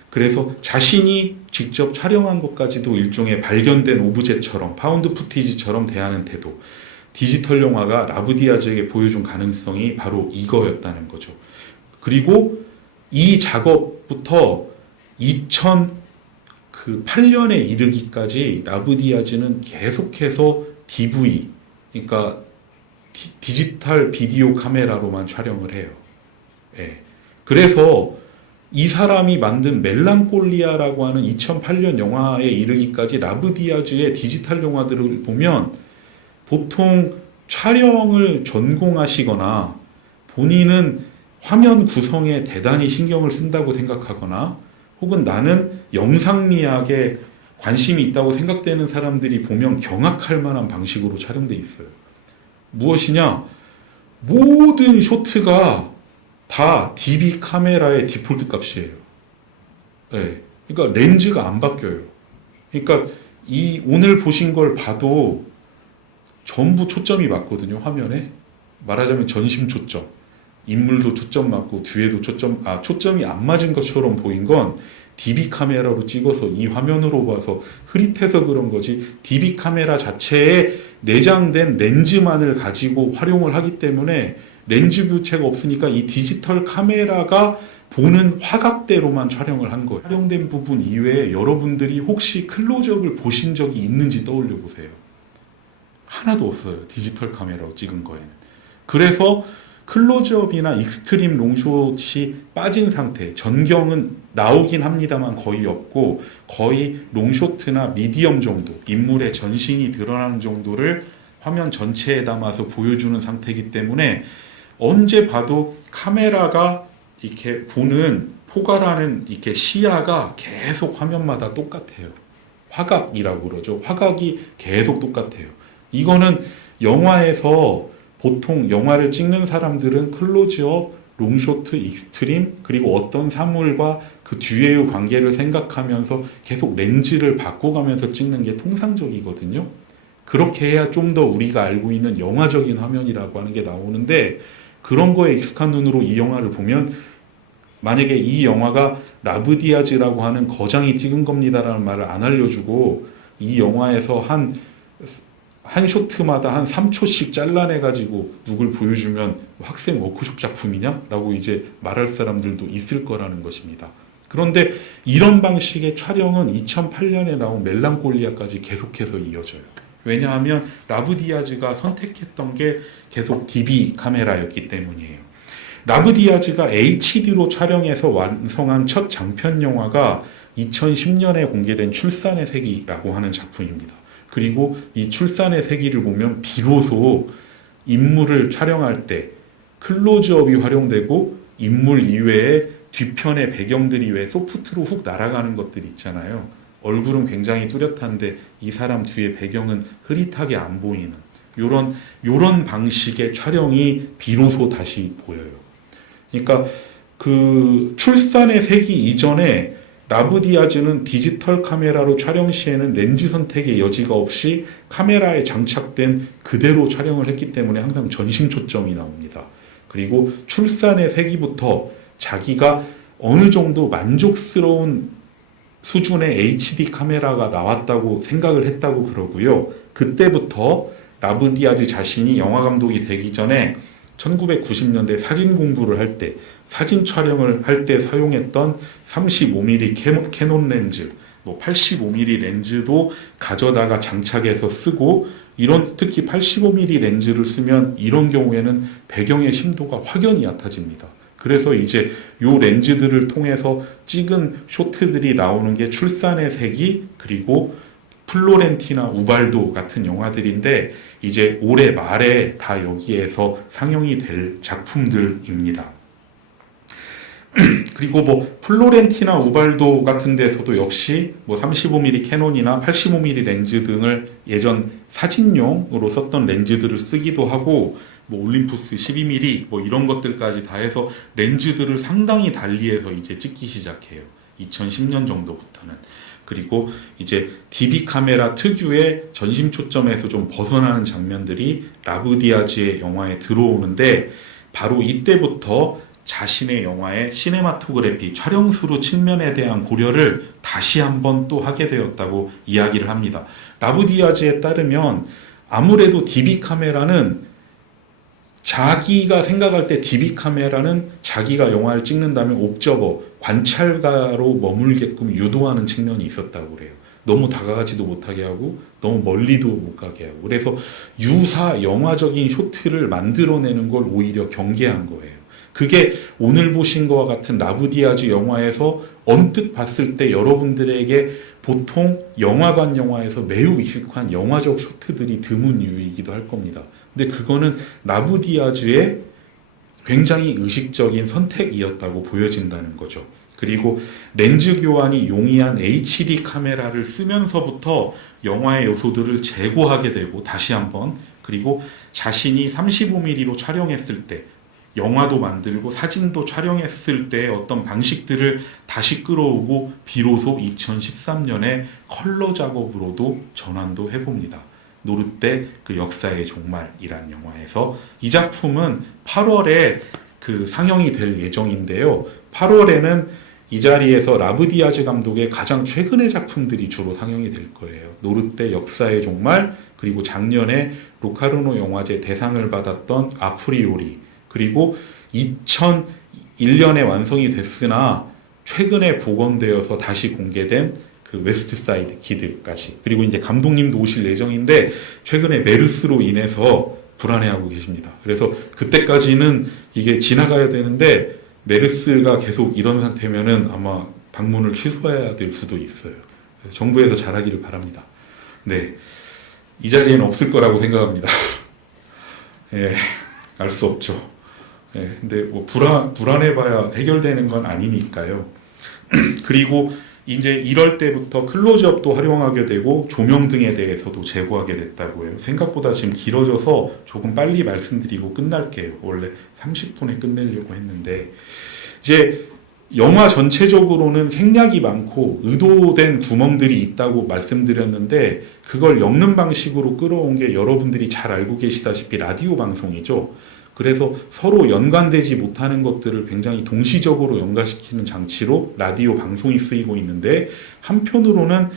그래서 자신이 직접 촬영한 것까지도 일종의 발견된 오브제처럼 파운드 푸티지처럼 대하는 태도. 디지털 영화가 라브디아즈에게 보여준 가능성이 바로 이거였다는 거죠. 그리고 이 작업부터 2008년에 이르기까지 라브디아즈는 계속해서 DV, 그러니까 디지털 비디오 카메라로만 촬영을 해요. 예. 그래서 이 사람이 만든 멜랑콜리아라고 하는 2008년 영화에 이르기까지 라브디아즈의 디지털 영화들을 보면 보통 촬영을 전공하시거나 본인은 화면 구성에 대단히 신경을 쓴다고 생각하거나 혹은 나는 영상미학에 관심이 있다고 생각되는 사람들이 보면 경악할 만한 방식으로 촬영돼 있어요. 무엇이냐? 모든 쇼트가 다 DB 카메라의 디폴트 값이에요. 네. 그러니까 렌즈가 안 바뀌어요. 그러니까 이 오늘 보신 걸 봐도 전부 초점이 맞거든요, 화면에. 말하자면 전심 초점. 인물도 초점 맞고 뒤에도 초점이 안 맞은 것처럼 보인 건 DB 카메라로 찍어서 이 화면으로 봐서 흐릿해서 그런 거지, DB 카메라 자체에 내장된 렌즈만을 가지고 활용을 하기 때문에 렌즈 교체가 없으니까 이 디지털 카메라가 보는 화각대로만 촬영을 한 거예요. 촬영된 부분 이외에 여러분들이 혹시 클로즈업을 보신 적이 있는지 떠올려 보세요. 하나도 없어요. 디지털 카메라로 찍은 거에는. 그래서 클로즈업이나 익스트림 롱숏이 빠진 상태, 전경은 나오긴 합니다만 거의 없고 거의 롱숏이나 미디엄 정도, 인물의 전신이 드러나는 정도를 화면 전체에 담아서 보여주는 상태이기 때문에 언제 봐도 카메라가 이렇게 보는 포괄하는 이렇게 시야가 계속 화면마다 똑같아요. 화각이라고 그러죠. 화각이 계속 똑같아요. 이거는 영화에서 보통 영화를 찍는 사람들은 클로즈업, 롱쇼트, 익스트림, 그리고 어떤 사물과 그 뒤에의 관계를 생각하면서 계속 렌즈를 바꿔가면서 찍는 게 통상적이거든요. 그렇게 해야 좀 더 우리가 알고 있는 영화적인 화면이라고 하는 게 나오는데, 그런 거에 익숙한 눈으로 이 영화를 보면 만약에 이 영화가 라브디아즈라고 하는 거장이 찍은 겁니다라는 말을 안 알려주고 이 영화에서 한 쇼트마다 한 3초씩 잘라내가지고 누굴 보여주면 학생 워크숍 작품이냐? 라고 이제 말할 사람들도 있을 거라는 것입니다. 그런데 이런 방식의 촬영은 2008년에 나온 멜랑콜리아까지 계속해서 이어져요. 왜냐하면 라브디아즈가 선택했던 게 계속 DB 카메라였기 때문이에요. 라브디아즈가 HD로 촬영해서 완성한 첫 장편 영화가 2010년에 공개된 출산의 세기라고 하는 작품입니다. 그리고 이 출산의 세기를 보면 비로소 인물을 촬영할 때 클로즈업이 활용되고 인물 이외에 뒤편의 배경들이 왜 소프트로 훅 날아가는 것들이 있잖아요. 얼굴은 굉장히 뚜렷한데 이 사람 뒤에 배경은 흐릿하게 안 보이는 요런 방식의 촬영이 비로소 다시 보여요. 그러니까 그 출산의 세기 이전에 라브디아즈는 디지털 카메라로 촬영 시에는 렌즈 선택의 여지가 없이 카메라에 장착된 그대로 촬영을 했기 때문에 항상 전심 초점이 나옵니다. 그리고 출산의 세기부터 자기가 어느 정도 만족스러운 수준의 HD 카메라가 나왔다고 생각을 했다고 그러고요. 그때부터 라브디아즈 자신이 영화 감독이 되기 전에 1990년대 사진 공부를 할 때, 사진 촬영을 할 때 사용했던 35mm 캐논 렌즈, 85mm 렌즈도 가져다가 장착해서 쓰고, 이런 특히 85mm 렌즈를 쓰면 이런 경우에는 배경의 심도가 확연히 얕아집니다. 그래서 이제 요 렌즈들을 통해서 찍은 쇼트들이 나오는 게 출산의 세기, 그리고 플로렌티나 우발도 같은 영화들인데 이제 올해 말에 다 여기에서 상영이 될 작품들입니다. 그리고 플로렌티나 우발도 같은 데서도 역시 35mm 캐논이나 85mm 렌즈 등을 예전 사진용으로 썼던 렌즈들을 쓰기도 하고, 올림푸스 12mm 이런 것들까지 다 해서 렌즈들을 상당히 달리해서 이제 찍기 시작해요. 2010년 정도부터는. 그리고 이제 DB 카메라 특유의 전심 초점에서 좀 벗어나는 장면들이 라브디아즈의 영화에 들어오는데, 바로 이때부터 자신의 영화의 시네마토그래피, 촬영수로 측면에 대한 고려를 다시 한번 또 하게 되었다고 이야기를 합니다. 라브디아즈에 따르면 아무래도 DB 카메라는 자기가 생각할 때 DB 카메라는 자기가 영화를 찍는다면 옵저버, 관찰가로 머물게끔 유도하는 측면이 있었다고 그래요. 너무 다가가지도 못하게 하고 너무 멀리도 못 가게 하고, 그래서 유사 영화적인 쇼트를 만들어내는 걸 오히려 경계한 거예요. 그게 오늘 보신 것과 같은 라브디아즈 영화에서 언뜻 봤을 때 여러분들에게 보통 영화관 영화에서 매우 익숙한 영화적 쇼트들이 드문 이유이기도 할 겁니다. 근데 그거는 라브디아즈의 굉장히 의식적인 선택이었다고 보여진다는 거죠. 그리고 렌즈 교환이 용이한 HD 카메라를 쓰면서부터 영화의 요소들을 제고하게 되고, 다시 한번, 그리고 자신이 35mm로 촬영했을 때, 영화도 만들고 사진도 촬영했을 때 어떤 방식들을 다시 끌어오고 비로소 2013년에 컬러 작업으로도 전환도 해봅니다. 노르테 그 역사의 종말이란 영화에서. 이 작품은 8월에 상영이 될 예정인데요. 8월에는 이 자리에서 라브디아즈 감독의 가장 최근의 작품들이 주로 상영이 될 거예요. 노르테 역사의 종말, 그리고 작년에 로카르노 영화제 대상을 받았던 아프리오리, 그리고 2001년에 완성이 됐으나 최근에 복원되어서 다시 공개된 그 웨스트 사이드 키드까지, 그리고 이제 감독님도 오실 예정인데 최근에 메르스로 인해서 불안해하고 계십니다. 그래서 그때까지는 이게 지나가야 되는데 메르스가 계속 이런 상태면은 아마 방문을 취소해야 될 수도 있어요. 정부에서 잘하기를 바랍니다. 네, 이 자리에는 없을 거라고 생각합니다. 예, 알 수 없죠. 예, 근데 불안해봐야 해결되는 건 아니니까요. 그리고 이제 이럴 때부터 클로즈업도 활용하게 되고 조명 등에 대해서도 제고하게 됐다고 해요. 생각보다 지금 길어져서 조금 빨리 말씀드리고 끝날게요. 원래 30분에 끝내려고 했는데, 이제 영화 전체적으로는 생략이 많고 의도된 구멍들이 있다고 말씀드렸는데, 그걸 엮는 방식으로 끌어온 게 여러분들이 잘 알고 계시다시피 라디오 방송이죠. 그래서 서로 연관되지 못하는 것들을 굉장히 동시적으로 연관시키는 장치로 라디오 방송이 쓰이고 있는데, 한편으로는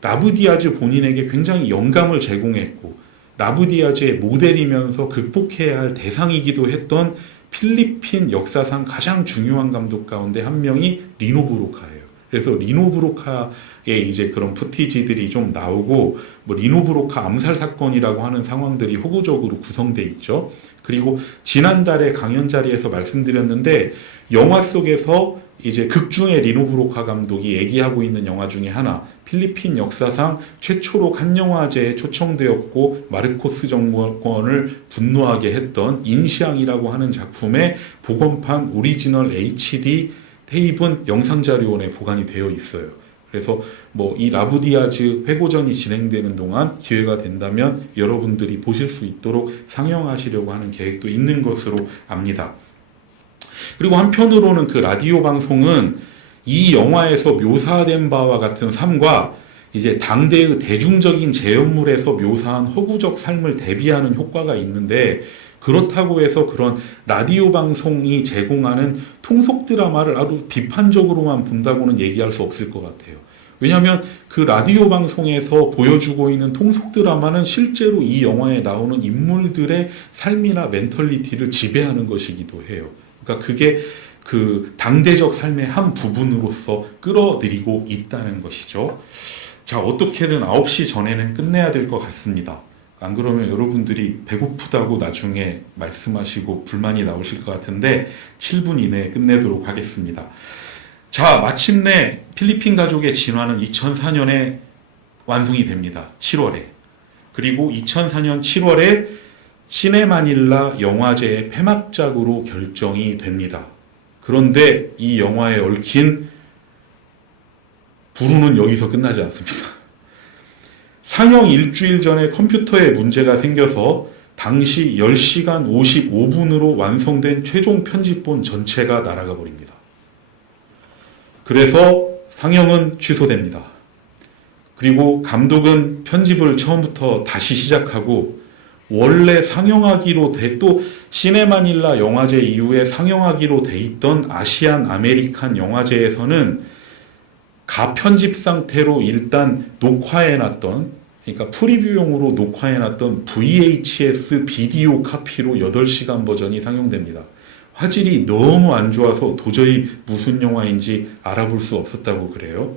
라브디아즈 본인에게 굉장히 영감을 제공했고 라브디아즈의 모델이면서 극복해야 할 대상이기도 했던 필리핀 역사상 가장 중요한 감독 가운데 한 명이 리노 브로카예요. 그래서 리노 브로카의 이제 그런 푸티지들이 좀 나오고, 리노 브로카 암살 사건이라고 하는 상황들이 호구적으로 구성돼 있죠. 그리고 지난달에 강연 자리에서 말씀드렸는데, 영화 속에서 이제 극중의 리노 브로카 감독이 얘기하고 있는 영화 중에 하나, 필리핀 역사상 최초로 칸 영화제에 초청되었고 마르코스 정권을 분노하게 했던 인시앙이라고 하는 작품의 복원판 오리지널 HD 테이프는 영상자료원에 보관이 되어 있어요. 그래서 이 라브디아즈 회고전이 진행되는 동안 기회가 된다면 여러분들이 보실 수 있도록 상영하시려고 하는 계획도 있는 것으로 압니다. 그리고 한편으로는 그 라디오 방송은 이 영화에서 묘사된 바와 같은 삶과 이제 당대의 대중적인 재연물에서 묘사한 허구적 삶을 대비하는 효과가 있는데, 그렇다고 해서 그런 라디오 방송이 제공하는 통속 드라마를 아주 비판적으로만 본다고는 얘기할 수 없을 것 같아요. 왜냐하면 그 라디오 방송에서 보여주고 있는 통속 드라마는 실제로 이 영화에 나오는 인물들의 삶이나 멘털리티를 지배하는 것이기도 해요. 그러니까 그게 그 당대적 삶의 한 부분으로서 끌어들이고 있다는 것이죠. 자, 어떻게든 9시 전에는 끝내야 될 것 같습니다. 안 그러면 여러분들이 배고프다고 나중에 말씀하시고 불만이 나오실 것 같은데 7분 이내에 끝내도록 하겠습니다. 자, 마침내 필리핀 가족의 진화는 2004년에 완성이 됩니다. 7월에. 그리고 2004년 7월에 시네마닐라 영화제의 폐막작으로 결정이 됩니다. 그런데 이 영화에 얽힌 불운은 여기서 끝나지 않습니다. 상영 일주일 전에 컴퓨터에 문제가 생겨서 당시 10시간 55분으로 완성된 최종 편집본 전체가 날아가 버립니다. 그래서 상영은 취소됩니다. 그리고 감독은 편집을 처음부터 다시 시작하고 원래 상영하기로 또 시네마닐라 영화제 이후에 상영하기로 돼 있던 아시안 아메리칸 영화제에서는 가편집 상태로 일단 녹화해놨던, 그러니까 프리뷰용으로 녹화해놨던 VHS 비디오 카피로 8시간 버전이 상영됩니다. 화질이 너무 안 좋아서 도저히 무슨 영화인지 알아볼 수 없었다고 그래요.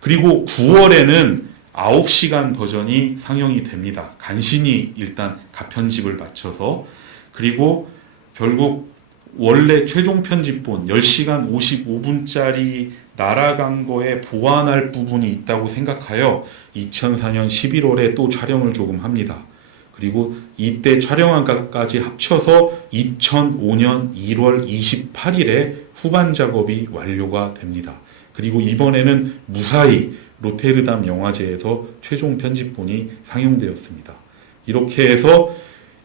그리고 9월에는 9시간 버전이 상영이 됩니다. 간신히 일단 가편집을 마쳐서. 그리고 결국 원래 최종 편집본 10시간 55분짜리 날아간 거에 보완할 부분이 있다고 생각하여 2004년 11월에 또 촬영을 조금 합니다. 그리고 이때 촬영한 것까지 합쳐서 2005년 1월 28일에 후반 작업이 완료가 됩니다. 그리고 이번에는 무사히 로테르담 영화제에서 최종 편집본이 상영되었습니다. 이렇게 해서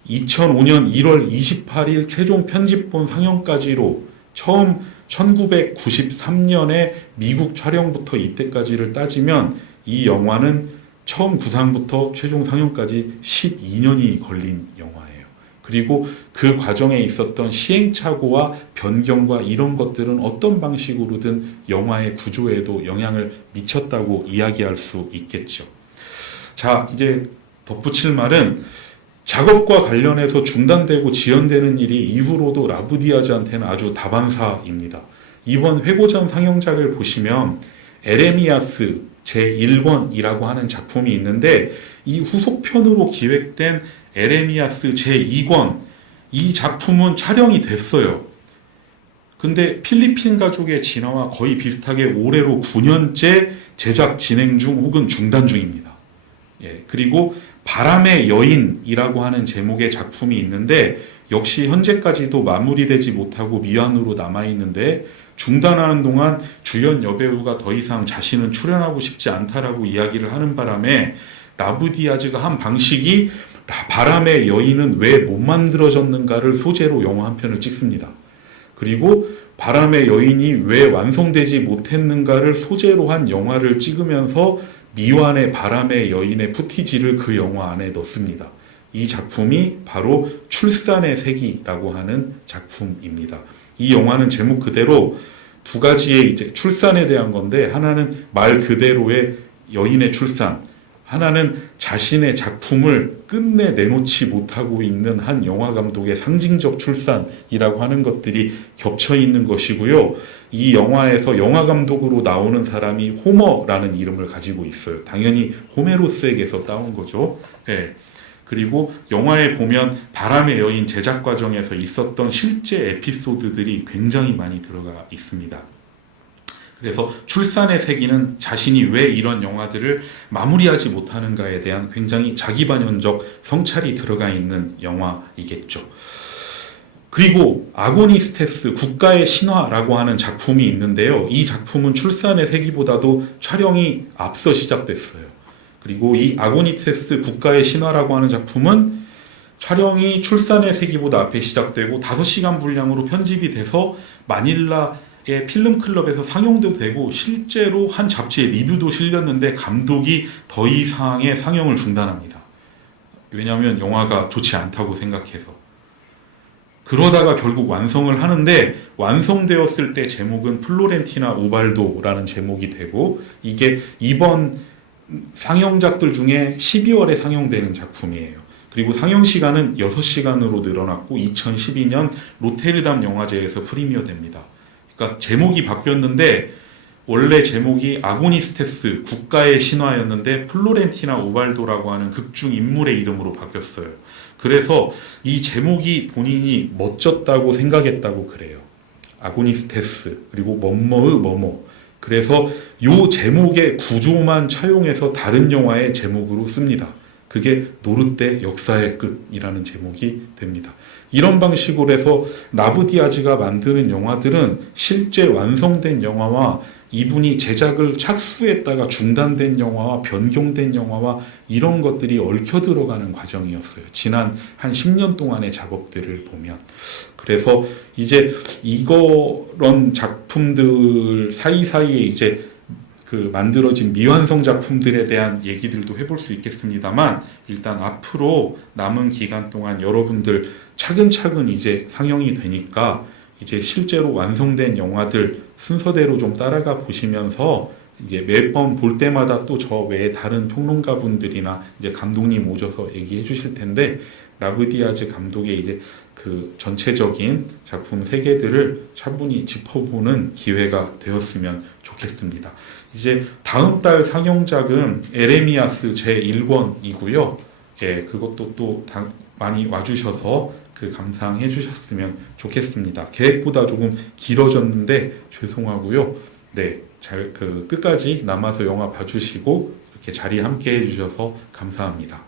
2005년 1월 28일 최종 편집본 상영까지로 처음 1993년에 미국 촬영부터 이때까지를 따지면 이 영화는 처음 구상부터 최종 상영까지 12년이 걸린 영화예요. 그리고 그 과정에 있었던 시행착오와 변경과 이런 것들은 어떤 방식으로든 영화의 구조에도 영향을 미쳤다고 이야기할 수 있겠죠. 자, 이제 덧붙일 말은 작업과 관련해서 중단되고 지연되는 일이 이후로도 라브디아즈한테는 아주 다반사입니다. 이번 회고전 상영작을 보시면 에레미야스 제1권이라고 하는 작품이 있는데 이 후속편으로 기획된 에레미야스 제2권, 이 작품은 촬영이 됐어요. 근데 필리핀 가족의 진화와 거의 비슷하게 올해로 9년째 제작 진행 중 혹은 중단 중입니다. 예, 그리고 바람의 여인이라고 하는 제목의 작품이 있는데 역시 현재까지도 마무리되지 못하고 미완으로 남아있는데 중단하는 동안 주연 여배우가 더 이상 자신은 출연하고 싶지 않다라고 이야기를 하는 바람에 라브디아즈가 한 방식이 바람의 여인은 왜 못 만들어졌는가를 소재로 영화 한 편을 찍습니다. 그리고 바람의 여인이 왜 완성되지 못했는가를 소재로 한 영화를 찍으면서 미완의 바람의 여인의 푸티지를 그 영화 안에 넣습니다. 이 작품이 바로 출산의 세기라고 하는 작품입니다. 이 영화는 제목 그대로 두 가지의 이제 출산에 대한 건데, 하나는 말 그대로의 여인의 출산, 하나는 자신의 작품을 끝내 내놓지 못하고 있는 한 영화 감독의 상징적 출산이라고 하는 것들이 겹쳐 있는 것이고요. 이 영화에서 영화 감독으로 나오는 사람이 호머라는 이름을 가지고 있어요. 당연히 호메로스에게서 따온 거죠. 네. 그리고 영화에 보면 바람의 여인 제작 과정에서 있었던 실제 에피소드들이 굉장히 많이 들어가 있습니다. 그래서 출산의 세기는 자신이 왜 이런 영화들을 마무리하지 못하는가에 대한 굉장히 자기반영적 성찰이 들어가 있는 영화이겠죠. 그리고 아고니스테스 국가의 신화라고 하는 작품이 있는데요. 이 작품은 출산의 세기보다도 촬영이 앞서 시작됐어요. 그리고 이 아고니스테스 국가의 신화라고 하는 작품은 촬영이 출산의 세기보다 앞에 시작되고 5시간 분량으로 편집이 돼서 마닐라의 필름클럽에서 상영도 되고 실제로 한 잡지에 리뷰도 실렸는데 감독이 더 이상의 상영을 중단합니다. 왜냐하면 영화가 좋지 않다고 생각해서. 그러다가 결국 완성을 하는데 완성되었을 때 제목은 플로렌티나 우발도라는 제목이 되고 이게 이번 상영작들 중에 12월에 상영되는 작품이에요. 그리고 상영 시간은 6시간으로 늘어났고 2012년 로테르담 영화제에서 프리미어 됩니다. 그러니까 제목이 바뀌었는데 원래 제목이 아고니스테스 국가의 신화였는데 플로렌티나 우발도라고 하는 극중 인물의 이름으로 바뀌었어요. 그래서 이 제목이 본인이 멋졌다고 생각했다고 그래요. 아고니스테스 그리고 뭐뭐의 뭐뭐. 그래서 이 제목의 구조만 차용해서 다른 영화의 제목으로 씁니다. 그게 노르테 역사의 끝이라는 제목이 됩니다. 이런 방식으로 해서 라브디아즈가 만드는 영화들은 실제 완성된 영화와 이분이 제작을 착수했다가 중단된 영화와 변경된 영화와 이런 것들이 얽혀 들어가는 과정이었어요. 지난 한 10년 동안의 작업들을 보면. 그래서 이제 이런 작품들 사이사이에 이제 그 만들어진 미완성 작품들에 대한 얘기들도 해볼 수 있겠습니다만 일단 앞으로 남은 기간 동안 여러분들 차근차근 이제 상영이 되니까 이제 실제로 완성된 영화들 순서대로 좀 따라가 보시면서 이제 매번 볼 때마다 또 저 외에 다른 평론가 분들이나 이제 감독님 오셔서 얘기해 주실 텐데 라브디아즈 감독의 이제 그 전체적인 작품 세계들을 차분히 짚어보는 기회가 되었으면 좋겠습니다. 이제 다음 달 상영작은 에레미야스 제1권이고요. 예, 그것도 또 많이 와주셔서 그 감상해 주셨으면 좋겠습니다. 계획보다 조금 길어졌는데 죄송하고요. 네, 잘 끝까지 남아서 영화 봐주시고 이렇게 자리 함께 해주셔서 감사합니다.